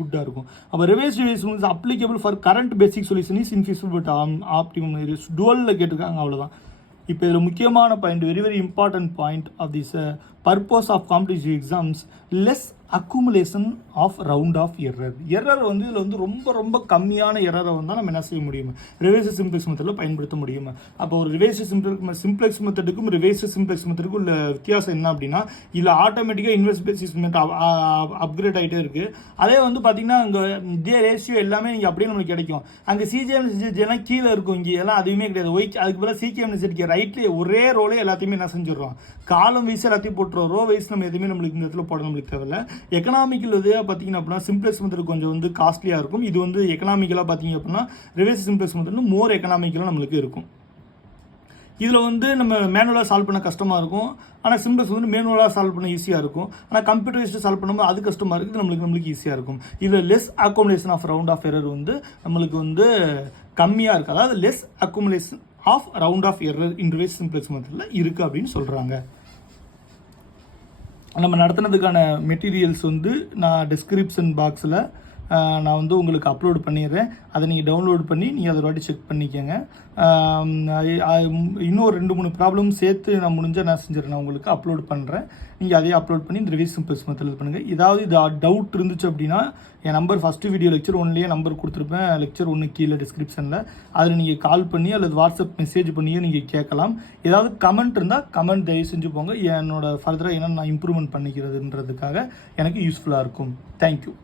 குட்டாக இருக்கும். அப்போ revised applicable for current basic solution is infeasible but optimum டுவெல்ல கேட்டிருக்காங்க, அவ்வளோதான். இப்போ இதில் முக்கியமான point, very important point of this purpose of competitive exams, less accumulation of round of error வந்து இதில் வந்து ரொம்ப கம்மியான எரரை வந்தால் நம்ம என்ன செய்ய முடியும், ரிவைஸ்டு சிம்ப்ளெக்ஸ் மெத்தடில் பயன்படுத்த முடியும். அப்போ ஒரு ரிவைஸ்டு சிம்ப்ளெக்ஸ் மெத்தடுக்கும் ரிவைஸ்டு சிம்ப்ளெக்ஸ் மெத்தடுக்கும் உள்ள வித்தியாசம் என்ன அப்படின்னா, இதில் ஆட்டோமேட்டிக்காக இன்வெர்ஸ் பேசிஸ் மெத்தட் அப்கிரேட் ஆகிட்டே இருக்குது. அதே வந்து பார்த்தீங்கன்னா அங்கே இதே ரேஷியோ எல்லாமே நீங்கள் அப்படியே நம்மளுக்கு கிடைக்கும். அங்கே CGM எல்லாம் கீழே இருக்கும், இங்கே எல்லாம் அதுவுமே கிடையாது. அதுக்கு பதிலாக CKM ZK ரைட்லேயே ஒரே ரோலே எல்லாத்தையுமே என்ன செஞ்சிடறோம், காலம் வைஸ் எல்லாத்தையும் போட்டுருவோம். ரோ வைஸ் நம்ம எதுவுமே நம்மளுக்கு இந்த இடத்துல போட நம்மளுக்கு தேவையில்லை. எக்கனாமிக்கல் இதாக பார்த்தீங்கன்னா அப்படின்னா சிம்ப்ளெக்ஸ் மெத்தட் கொஞ்சம் வந்து காஸ்ட்லியாக இருக்கும். இது வந்து எக்கனாமிக்கலாக பார்த்தீங்க அப்படின்னா ரிவைஸ்டு சிம்ப்ளெக்ஸ் மெத்தட் வந்து மோர் எக்கனாமிக்கலாக நம்மளுக்கு இருக்கும். இதில் வந்து நம்ம மேனுவலாக சால்வ் பண்ண கஷ்டமாக இருக்கும். ஆனால் சிம்ப்ளெக்ஸ் வந்து மேனுவலாக சால்வ் பண்ண ஈஸியாக இருக்கும். ஆனால் கம்ப்யூட்டரைஸ்டு சால்வ் பண்ணும்போது அது கஷ்டமாக இருக்குது, நம்மளுக்கு ஈஸியாக இருக்கும். இதில் less accumulation of round of error வந்து நம்மளுக்கு வந்து கம்மியாக இருக்குது. அதாவது லெஸ் அக்குமுலேஷன் ஆஃப் ரவுண்ட் ஆஃப் எரர் இன் ரிவைஸ்டு சிம்ப்ளெக்ஸ் மெத்தடில் இருக்குது அப்படின்னு சொல்கிறாங்க. நம்ம நடத்துனதுக்கான மெட்டீரியல்ஸ் வந்து நான் டிஸ்கிரிப்ஷன் பாக்ஸில் நான் வந்து உங்களுக்கு அப்லோட் பண்ணிடுறேன். அதை நீங்கள் டவுன்லோட் பண்ணி நீங்கள் அதை வாட்டி செக் பண்ணிக்கோங்க. இன்னும் 2-3 ப்ராப்ளம் சேர்த்து நான் முடிஞ்சால் நான் செஞ்சிடறேன், நான் உங்களுக்கு அப்லோட் பண்ணுறேன். நீங்கள் அதையே அப்லோட் பண்ணி இந்த ரிவைஸ் சிம்ப்ளெக்ஸ் மெத்தட் பண்ணுங்கள். ஏதாவது இது டவுட் இருந்துச்சு அப்படின்னா என் நம்பர் ஃபஸ்ட்டு வீடியோ லெக்சர் 1லேயே நம்பர் கொடுத்துருப்பேன், லெக்சர் 1 கீழே டிஸ்கிரிப்ஷனில். அதில் நீங்கள் கால் பண்ணி அல்லது வாட்ஸ்அப் மெசேஜ் பண்ணியே நீங்கள் கேட்கலாம். ஏதாவது கமெண்ட் இருந்தால் கமெண்ட் தயவு செஞ்சு போங்க. என்னோட ஃபர்தராக என்ன நான் இம்ப்ரூவ்மெண்ட் பண்ணிக்கிறதுன்றதுக்காக எனக்கு யூஸ்ஃபுல்லாக இருக்கும். தேங்க்யூ.